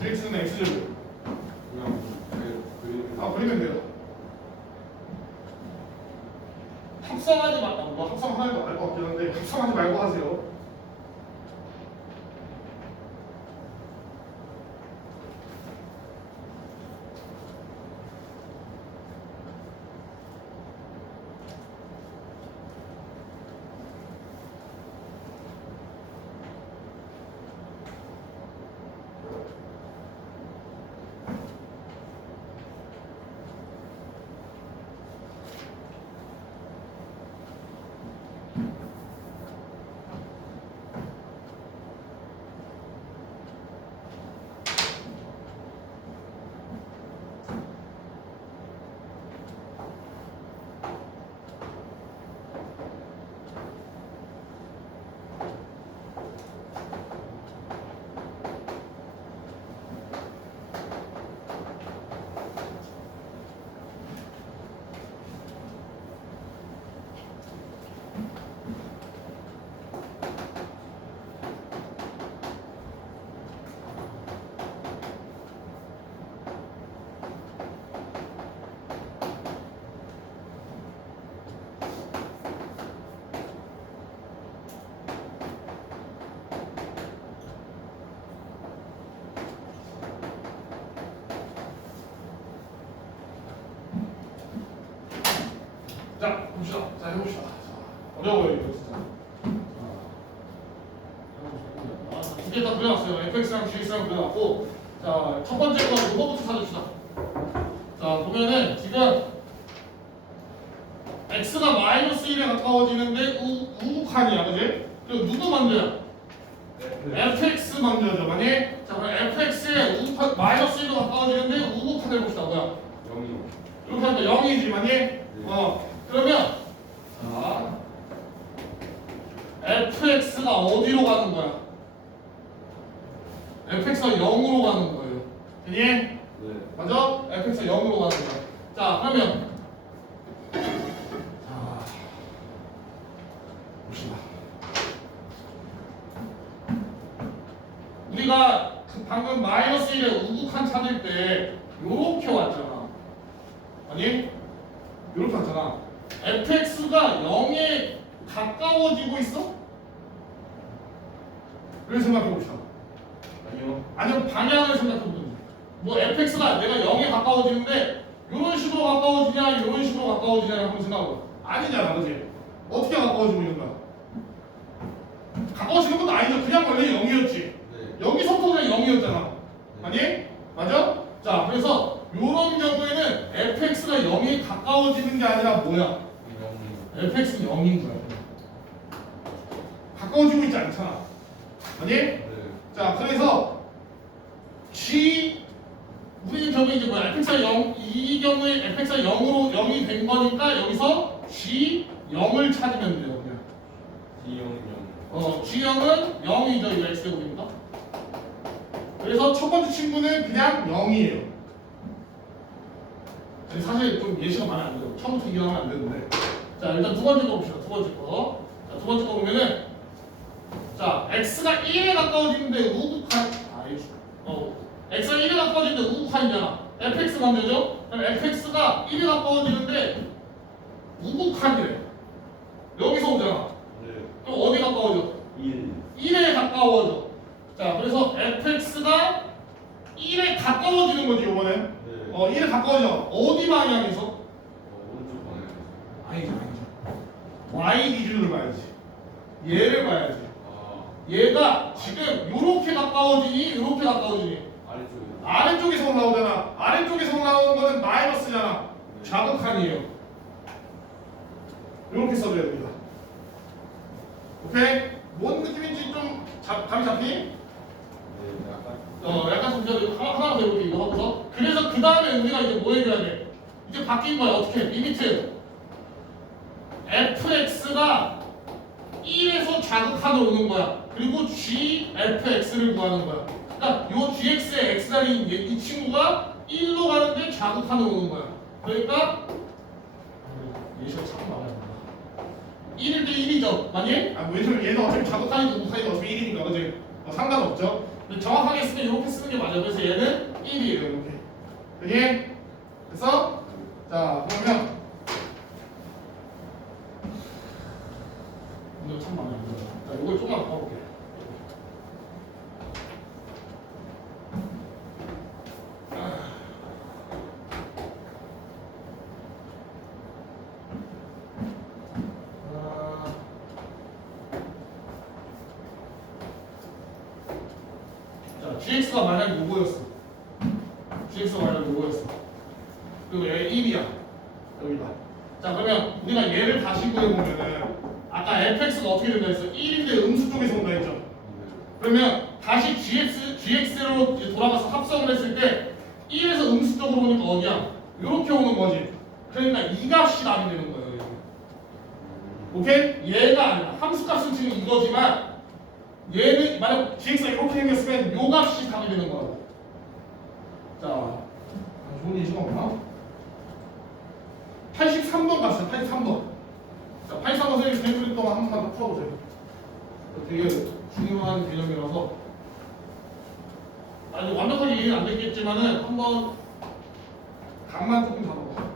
GX는 X제곱. 그리면 돼요. 합성하지 마. 뭐 합성하는 거 알 것 같긴 한데 합성하지 말고 하세요. 자, 봅시다. 자, 해봅시다. 자, 어려워요, 이거 진짜. 두 개 다 그려놨어요. fx랑 gx랑 그려놨고, 자, 첫 번째 거 이거부터 찾읍시다. 자, 보면은 지금 x가 마이너스 1에 가까워지는데 우극한이야, 그지? 그리고 누구 만져요? fx 만져죠, 많이? 자, 그럼 fx에 우극한 마이너스 1로 가까워지는데 우극한을 봅시다, 뭐야? 0이요. 이렇게 하니까 0이지, 많이? 그러면 자, fx가 어디로 가는 거야? fx가 0으로 가는 거예요. 되니? 네. 맞아? fx가 0으로 가는 거야. 자, 그러면 자, 봅시다. 우리가 그 방금 마이너스 1에 우극한 찾을 때 요렇게 왔잖아. 아니? 요렇게 왔잖아. fx가 0에 가까워지고 있어? 를 생각해 봅시다. 아니요. 아니면 방향을 생각해 보든지. 뭐 fx가 내가 0에 가까워지는데 이런 식으로 가까워지냐 이런 식으로 가까워지냐 한번 생각해봐. 아니잖아, 그지? 어떻게 가까워지고 있는 거야? 가까워지는 것도 아니죠. 그냥 원래 0이었지. 네. 여기서부터 그냥 0이었잖아. 아니? 맞아? 자, 그래서 이런 경우에는 fx가 0에 가까워지는 게 아니라 뭐야? fx는 0인 거야. 가까워지고 있지 않잖아. 아니? 네. 자, 그래서 g 우리는 결국에 이제 뭐야? fx가 0, 이 경우에 fx가 0이 된 거니까 여기서 g 0을 찾으면 돼요. 그냥. g0은 0이죠. 이거 x제곱입니다. 그래서 첫 번째 친구는 그냥 0이에요. 사실 좀 예시가 많이 안 돼요. 처음부터 이해하면 안 되는데. 자, 일단 두 번째 거 봅시다. 두 번째 거. 자, 두 번째 거 보면은 자, x가 1에 가까워지는데 우극한 x가 1에 가까워지는데 우극한이잖아. fx 먼저죠? 그럼 fx가 1에 가까워지는데 우극한이래. 여기서 오잖아. 네. 그럼 어디 가까워져? 1에 가까워져. 자, 그래서 fx가 1에 가까워지는 거지, 이번엔. 네. 1에 가까워져. 어디 방향에서? 오른쪽 방향에서. 아니죠. y 기준으로 봐야지. 얘를 봐야지. 아, 얘가 지금 요렇게 가까워지니, 요렇게 가까워지니. 아래쪽에. 아래쪽에서 올라오잖아. 아래쪽에서 올라오는 거는 마이너스잖아. 좌극한이에요. 요렇게 써줘야 됩니다. 오케이? 뭔 느낌인지 좀 감이 잡히? 네, 약간. 약간 좀 하나 더 이렇게 이거 하고서. 그래서 그 다음에 우리가 이제 뭐 해줘야 돼? 이제 바뀐 거야. 어떻게? 리미트. fx가 1에서 좌극한으로 오는 거야. 그리고 gfx를 구하는 거야. 그러니까 요 gx의 x자리인 이 친구가 1로 가는데 좌극한으로 오는 거야. 그러니까 예시가 참 많아요. 1일 때 1이죠. 맞니? 왜냐면 얘는 어차피 좌극한이고 우극한이고 어차피 1이니까 그지? 상관없죠. 근데 정확하게 쓰면 이렇게 쓰는 게 맞아요. 그래서 얘는 1이에요. 이렇게. 그지? 그래서 자 그러면 이거 참 많아요. 자, 이걸 조금만 더 봐볼게. 자, gx가 만약에 요거였어. gx가 만약에 요거였어. 그리고 얘 1이야. 여기다. 자, 그러면 우리가 얘를 다시 구해보면은 아까 fx가 어떻게 된다 했어? 1인데 음수 쪽에서 온다 했죠? 그러면 다시 gx로 이제 돌아가서 합성을 했을 때 1에서 음수 쪽으로 오니까 어디야? 이렇게 오는 거지. 그러니까 이 값이 답이 되는 거예요. 여기. 오케이? 얘가 아니라 함수값은 지금 이거지만 얘는 만약 gx가 이렇게 생겼으면 요 값이 답이 되는 거라고. 자, 좋은 예시가 없나? 83번 갑시다. 83번. 자, 83번 선생님 개인풀이 동안 한 번만 더 풀어보세요. 되게 중요한 개념이라서 아니 완벽하게 이해는 안 됐겠지만은 한번 각만 조금 잡아봐.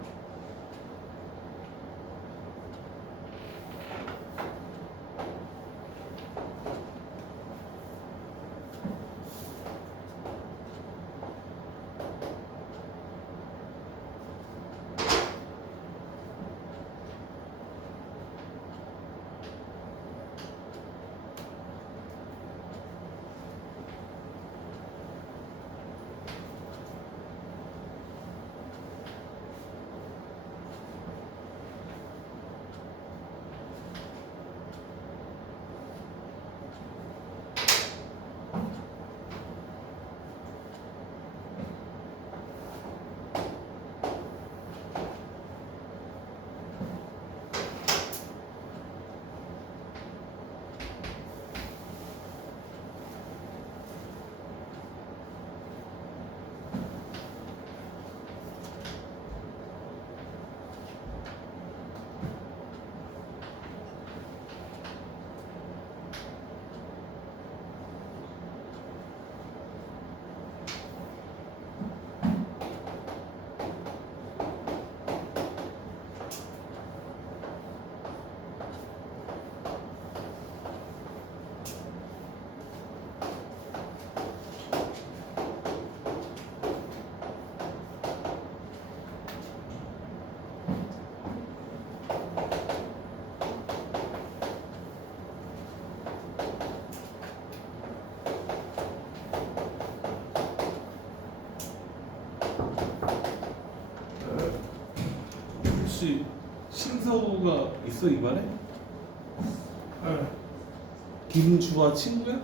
혹시 신서우가 있어 이반에? 네. 김주아 친구야?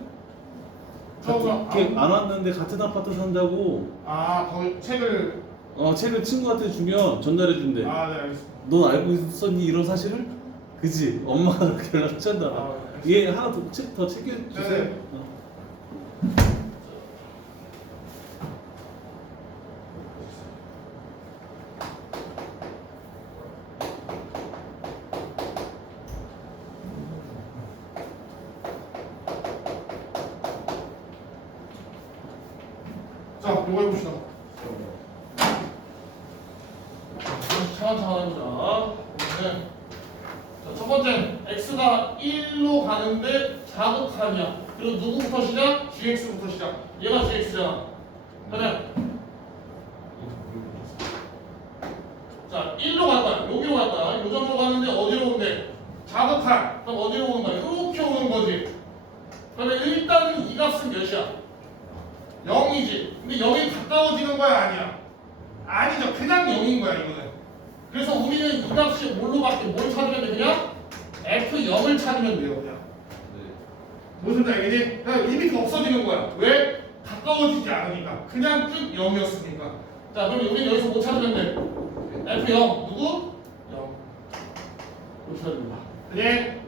저거 걔 안 왔는데 같은 아파트 산다고. 거기 책을 책을 친구한테 주면 전달해 준대. 네 알겠습니다. 넌 알고 있었니 이런 사실을? 그지? 엄마가 그렇게 연락한다. 얘 하나 더 챙겨주세요. 네. 자, 이거 해봅시다. 차근차근 해보자. 네. 자, 첫 번째, x가 1로 가는데 자극하냐. 그리고 누구부터 시작? gx부터 시작. 얘가 gx잖아. 그러면 자, 1로 갈 거야. 여기로 갈 거야. 요 정도 가는데 어디로 온대? 자극한. 그럼 어디로 오는 거야? 이렇게 오는 거지. 그러면 일단은 이 값은 몇이야? 0이지. 근데 0이 가까워지는 거야? 아니야? 아니죠. 그냥 0인 거야, 이거는. 그래서 우리는 이 값이 뭘 찾으면 돼? 그냥 f0을 찾으면 돼요, 그냥. 무슨 말이지? 그냥 리미트가 없어지는 거야. 왜? 가까워지지 않으니까. 그냥 쭉 0이었으니까. 자, 그럼 우리는 여기서 뭐 찾으면 돼? f0. 누구? 0. 이렇게 찾습니다. 네?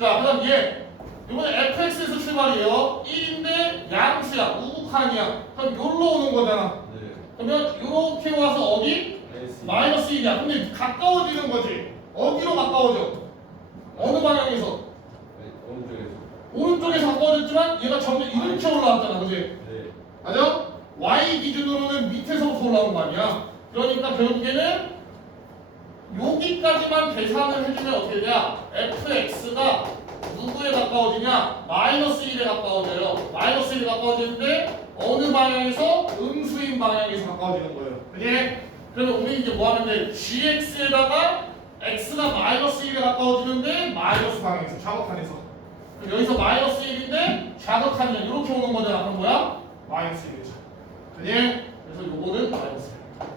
자, 그 다음 얘. 이번에 fx에서 출발이에요. 1인데 양수야. 우극한이야. 그럼 여기로 오는 거잖아. 그러면 이렇게 와서 어디? 마이너스 1이야. 근데 가까워지는 거지. 어디로 가까워져? 어느 방향에서? 오른쪽에서 가까워졌지만 얘가 점점 이렇게 올라왔잖아. 그지? 맞아? y 기준으로는 밑에서부터 올라온 거 아니야. 그러니까 결국에는 여기까지만 계산을 해주면 어떻게 되냐? fx가 누구에 가까워지냐? 마이너스 1에 가까워져요. 마이너스 1에 가까워지는데 어느 방향에서? 음수인 방향에서 가까워지는 거예요. 그지? 그러면 우리 이제 뭐 하면 돼? gx에다가 x가 마이너스 1에 가까워지는데 마이너스 방향에서, 자극한에서. 그럼 여기서 마이너스 1인데 자극한이면 이렇게 오는 거잖아. 그럼 뭐야? 마이너스 1이죠. 그지? 그래서 요거는 마이너스 1.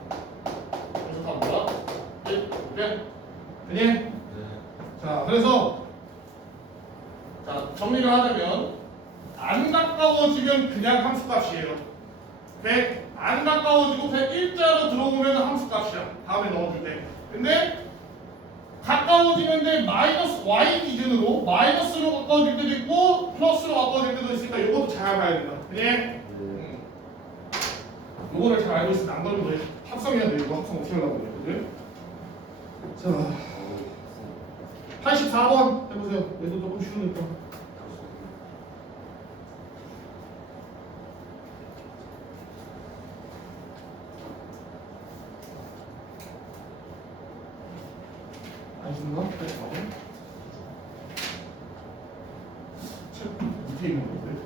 그래서 다 뭐야? 그래? 그지? 자, 그래서 자, 정리를 하자면 안 가까워지면 그냥 함수값이에요. 100, 안 가까워지고 100 일자로 들어오면 함수값이야. 다음에 넣어줄 때. 근데 가까워지는데 마이너스 y 기준으로 마이너스로 가까워질 때도 있고 플러스로 가까워질 때도 있으니까 이것도 잘 봐야 된다. 그래? 요거를 잘 알고 있으면 안 걸리면 돼. 합성해야 돼. 이거 합성 어떻게 하려고 그래? 그래? 자, 84번 해보세요. 얘도 조금 쉬우니까. 아시는가? 84번. 책 밑에 있는 건데.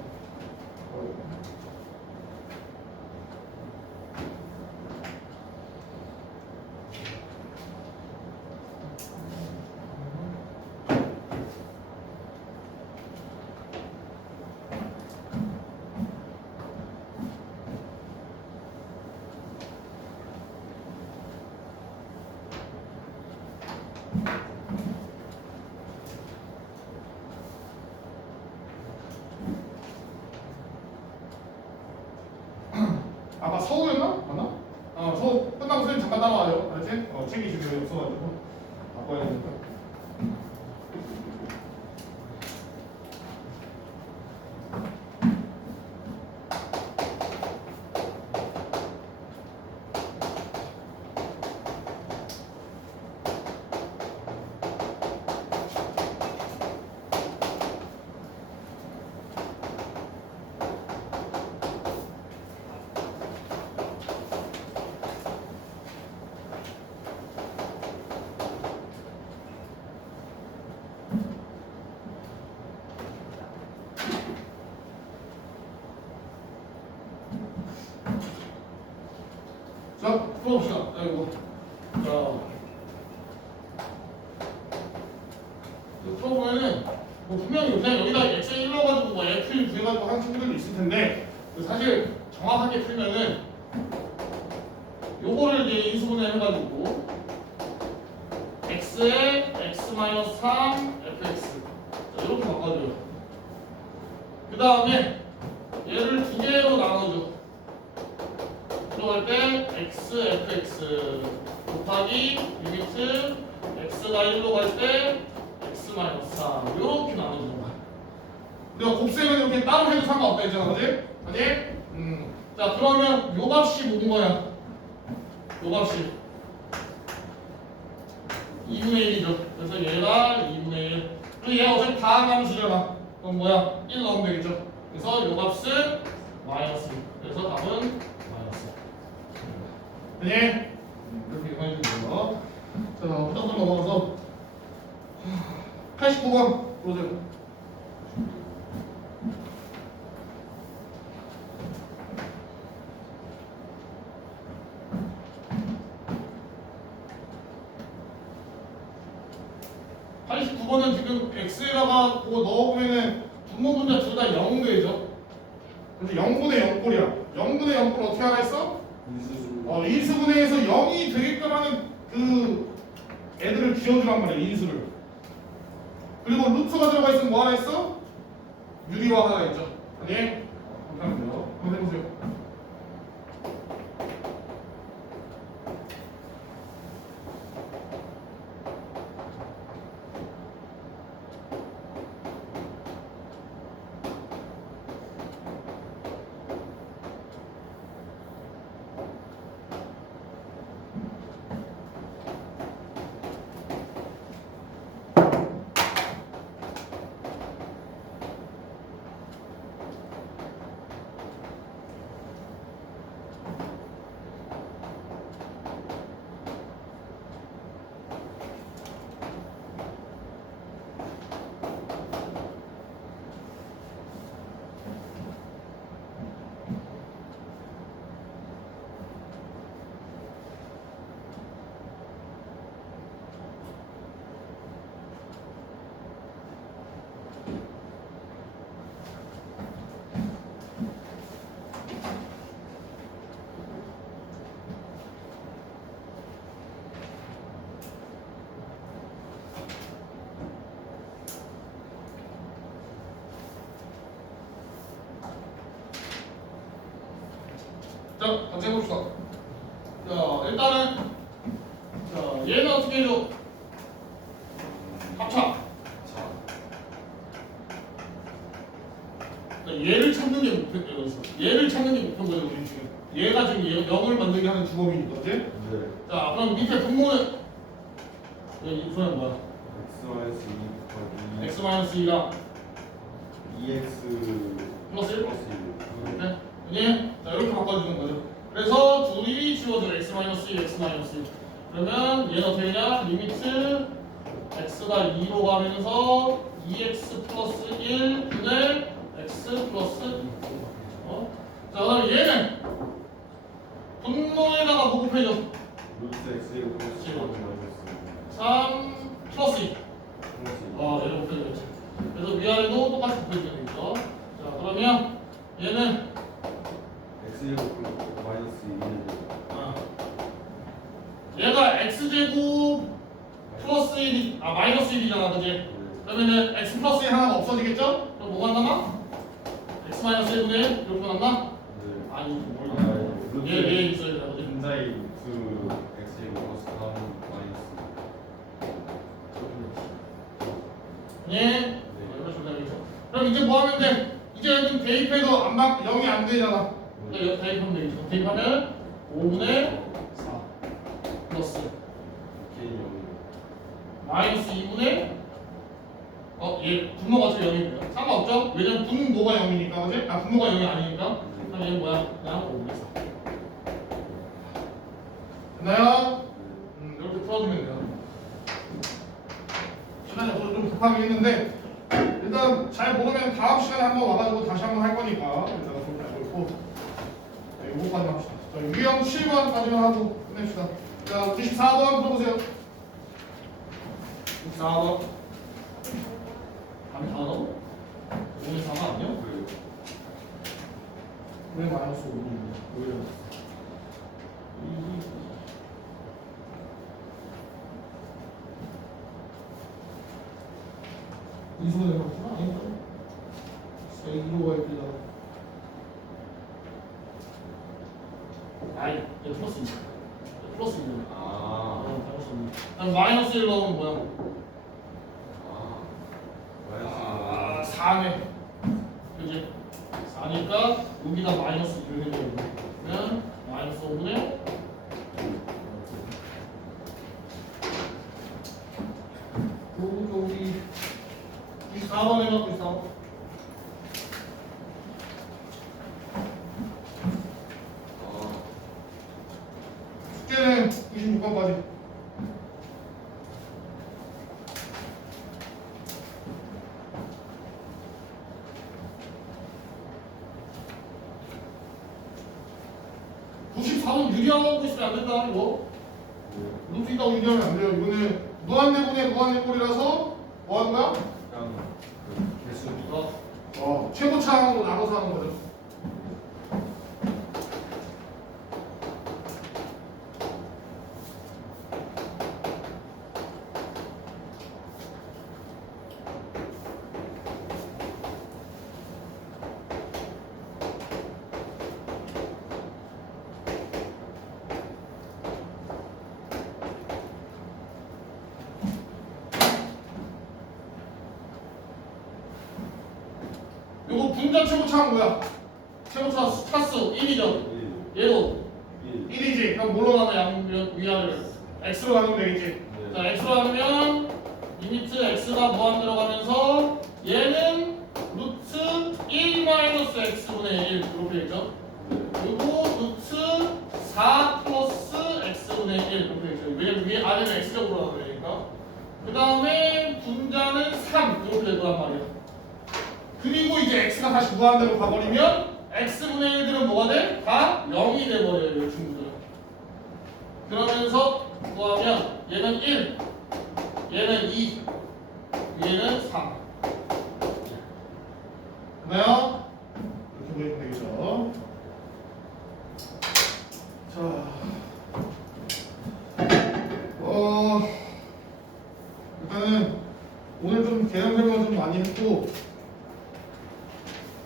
아까 서울이었나? 맞나? 서울 끝나고 선생님 잠깐 따라와요. 알았지? 책이 지금 없어가지고 바꿔야 되니까. 자, 풀어봅시다. 이거. 자, 풀어보면은 뭐 분명히 그냥 여기다 x 1 넣어가지고 뭐 f 구해가지고 하는 친구들도 있을 텐데 사실 정확하게 풀면은 요거를 이제 인수분해 해가지고 x에 x-3 fx. 자, 이렇게 바꿔줘요. 그 다음에 얘를 두 개로 나눠줘. 들어갈 때 x fx 곱하기 리미트 x가 1로 갈 때 x-3 이렇게 나눠주는 거야. 우리가 곱셈은 이렇게 따로 해도 상관없다 했잖아, 그지? 그지? 자, 그러면 요 값이 뭐인 거야? 요 값이 2분의 1이죠. 그래서 얘가 2분의 1. 그리고 얘가 어차피 다함수잖아. 그럼 뭐야? 1 넣으면 되겠죠. 그래서 요 값은 마이너스 1. 그래서 답은 마이너스 1. 그지? 이렇게 해주면 돼요. 자, 부탁좀 넘어가서 89번 보세요. 는 지금 x에다가 그거 넣어보면은 분모 분자 둘 다 0 되죠. 그래서 0분의 0꼴이야. 0분의 0꼴 어떻게 하라 했어? 인수분해에서 0이 되게끔 하는 그 애들을 지어주란 말이야. 인수를. 그리고 루트가 들어가 있으면 뭐 하라 했어? 유리화 하라 했죠. 아니? 감사합니다. 한번 해보세요. 자, 같이 해봅시다. 자, 일단은 자, 얘는 어떻게 해줘? 합차. 자, 얘를 찾는 게 목표였어. 얘를 찾는 게 목표인 거죠, 우리 지금. 얘가 지금 0을 만들게 하는 주범이니까, 그지? 네. 자, 그럼 밑에 분모는 이 소리는 뭐야? x-2 x-2랑 2x 플러스 1? 플러스 1. 이렇게? 예? 자, 이렇게 바꿔주는 거죠. 그래서 둘이 지워져 x-2, x-2. 그러면 얘는 어떻게 되냐? 리미트 x가 2로 가면서 2x 플러스 1 분의 x 플러스 2. 자, 그다음 얘는 분모에다가 뭐 곱해줘? 루트 x 플러스 1 마이너스 3 플러스 2. 플러스 2. 얘를 곱해줘야지. 그래서 위아래도 똑같이 곱해주면 되겠죠. 자, 그러면 얘는 x 플러스 마이너스 1. 얘가 x제곱 플러스 1이 마이너스 1이잖아, 그지? 그러면은 x 플러스 1 하나가 없어지겠죠? 그럼 뭐가 남아? x 마이너스 1분의 1 이렇게 남나? 네. 아니, 뭘 얘 있어야 되나, 그지? 분자의 루트 x 플러스 3 마이너스. 예? 그럼 이제 뭐 하면 돼? 이제는 대입해도 안 막 0이 안 되잖아. 그러니까 여기 대입하면 되겠죠. 대입하면 5분의 4 플러스 마이너스 2분의 얘 분모가 저 0입니다. 상관없죠? 왜냐면 분모가 0이니까, 그지? 분모가 0이 아니니까. 그럼 얘는 뭐야? 그냥 5분의 4. 됐나요? 이렇게 풀어주면 돼요. 시간이 없어서 좀 급하게 했는데 일단 잘 모르면 다음 시간에 한번 와가지고 다시 한번 할 거니까 일단 그렇게 알고 있고 요거까지 합시다. 자, 유형 7번까지만 하고 끝냅시다. 자, 94번 풀어보세요. 94번 답이 다 나와? 5의 4가 아니야? 왜 마이너스 5인데? 왜 이러지? 이수가 되는 거구나. 아닌가? 이로 가야 되잖아. 아니, 이거 플러스입니다. 플러스입니다. 그럼 마이너스 1 넣으면 뭐야? 아, 4네. 그지? 4니까 여기다 마이너스 1을 넣으면 마이너스 5분의 여기 4번 해갖고 있어. 숙제는 96번까지. 유리하고 있으면 안 된다. 이거 루트 있다고 유리하면 안 돼요. 이거는 무한대분의 무한대꼴이라서 뭐 하는 거야? 그냥 그 개수. 최고차항으로 나눠서 하는 거죠. 요거 분자 최고차항 뭐야? 최고차 차수 1이죠. 얘도 1이지. 그럼 뭘로 나눠? 위아래를 x로 나누면 되겠지. 자, x로 나누면 리미트 x가 무한 들어가면서 얘는 루트 1 마이너스 x분의 1 이렇게 되죠. 그리고 루트 4 플러스 x분의 1 이렇게 되죠. 왜냐면 위에 아래는 x적으로 나눠야 되니까. 그 다음에 분자는 3 이렇게 될 거란 말이야. 그리고 이제 x가 다시 무한대로 가버리면 x분의 1들은 뭐가 돼? 다 0이 돼버려요, 이 친구들은. 그러면서 뭐하면 얘는 1, 얘는 2, 얘는 3. 됐나요? 이렇게 보시면 되겠죠. 자, 일단은 오늘 좀 개념 설명을 좀 많이 했고,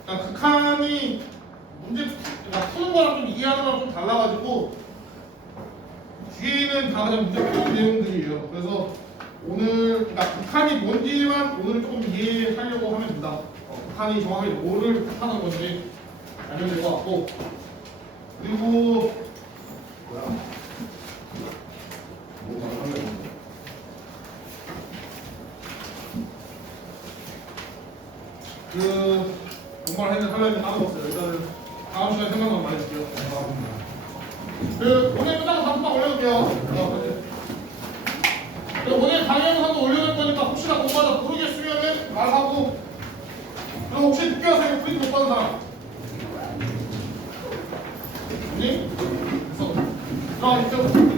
그러니까 극한이 문제 푸는 거랑 좀 이해하는 거랑 좀 달라가지고 뒤에는 다 그냥 문제 푸는 내용들이에요. 그래서 오늘 그러니까 극한이 뭔지만 오늘 조금 이해하려고 하면 된다. 극한이 정확하게 뭐를 뜻하는 건지 알면 될 것 같고, 그리고 뭐야? 뭐 말하려고 정말 하려면 까먹었어요. 일단은 다음 시간에 생각만 많이 해줄게요. 오늘 끝나고 단톡방 올려놓을게요. 오늘 강의 영상도 올려놓을 거니까 혹시나 공부하다 모르겠으면 말하고, 그리고 혹시 늦게 와서 이거 프린트 못 받은 사람? 아니? 그래서 들어가십시오.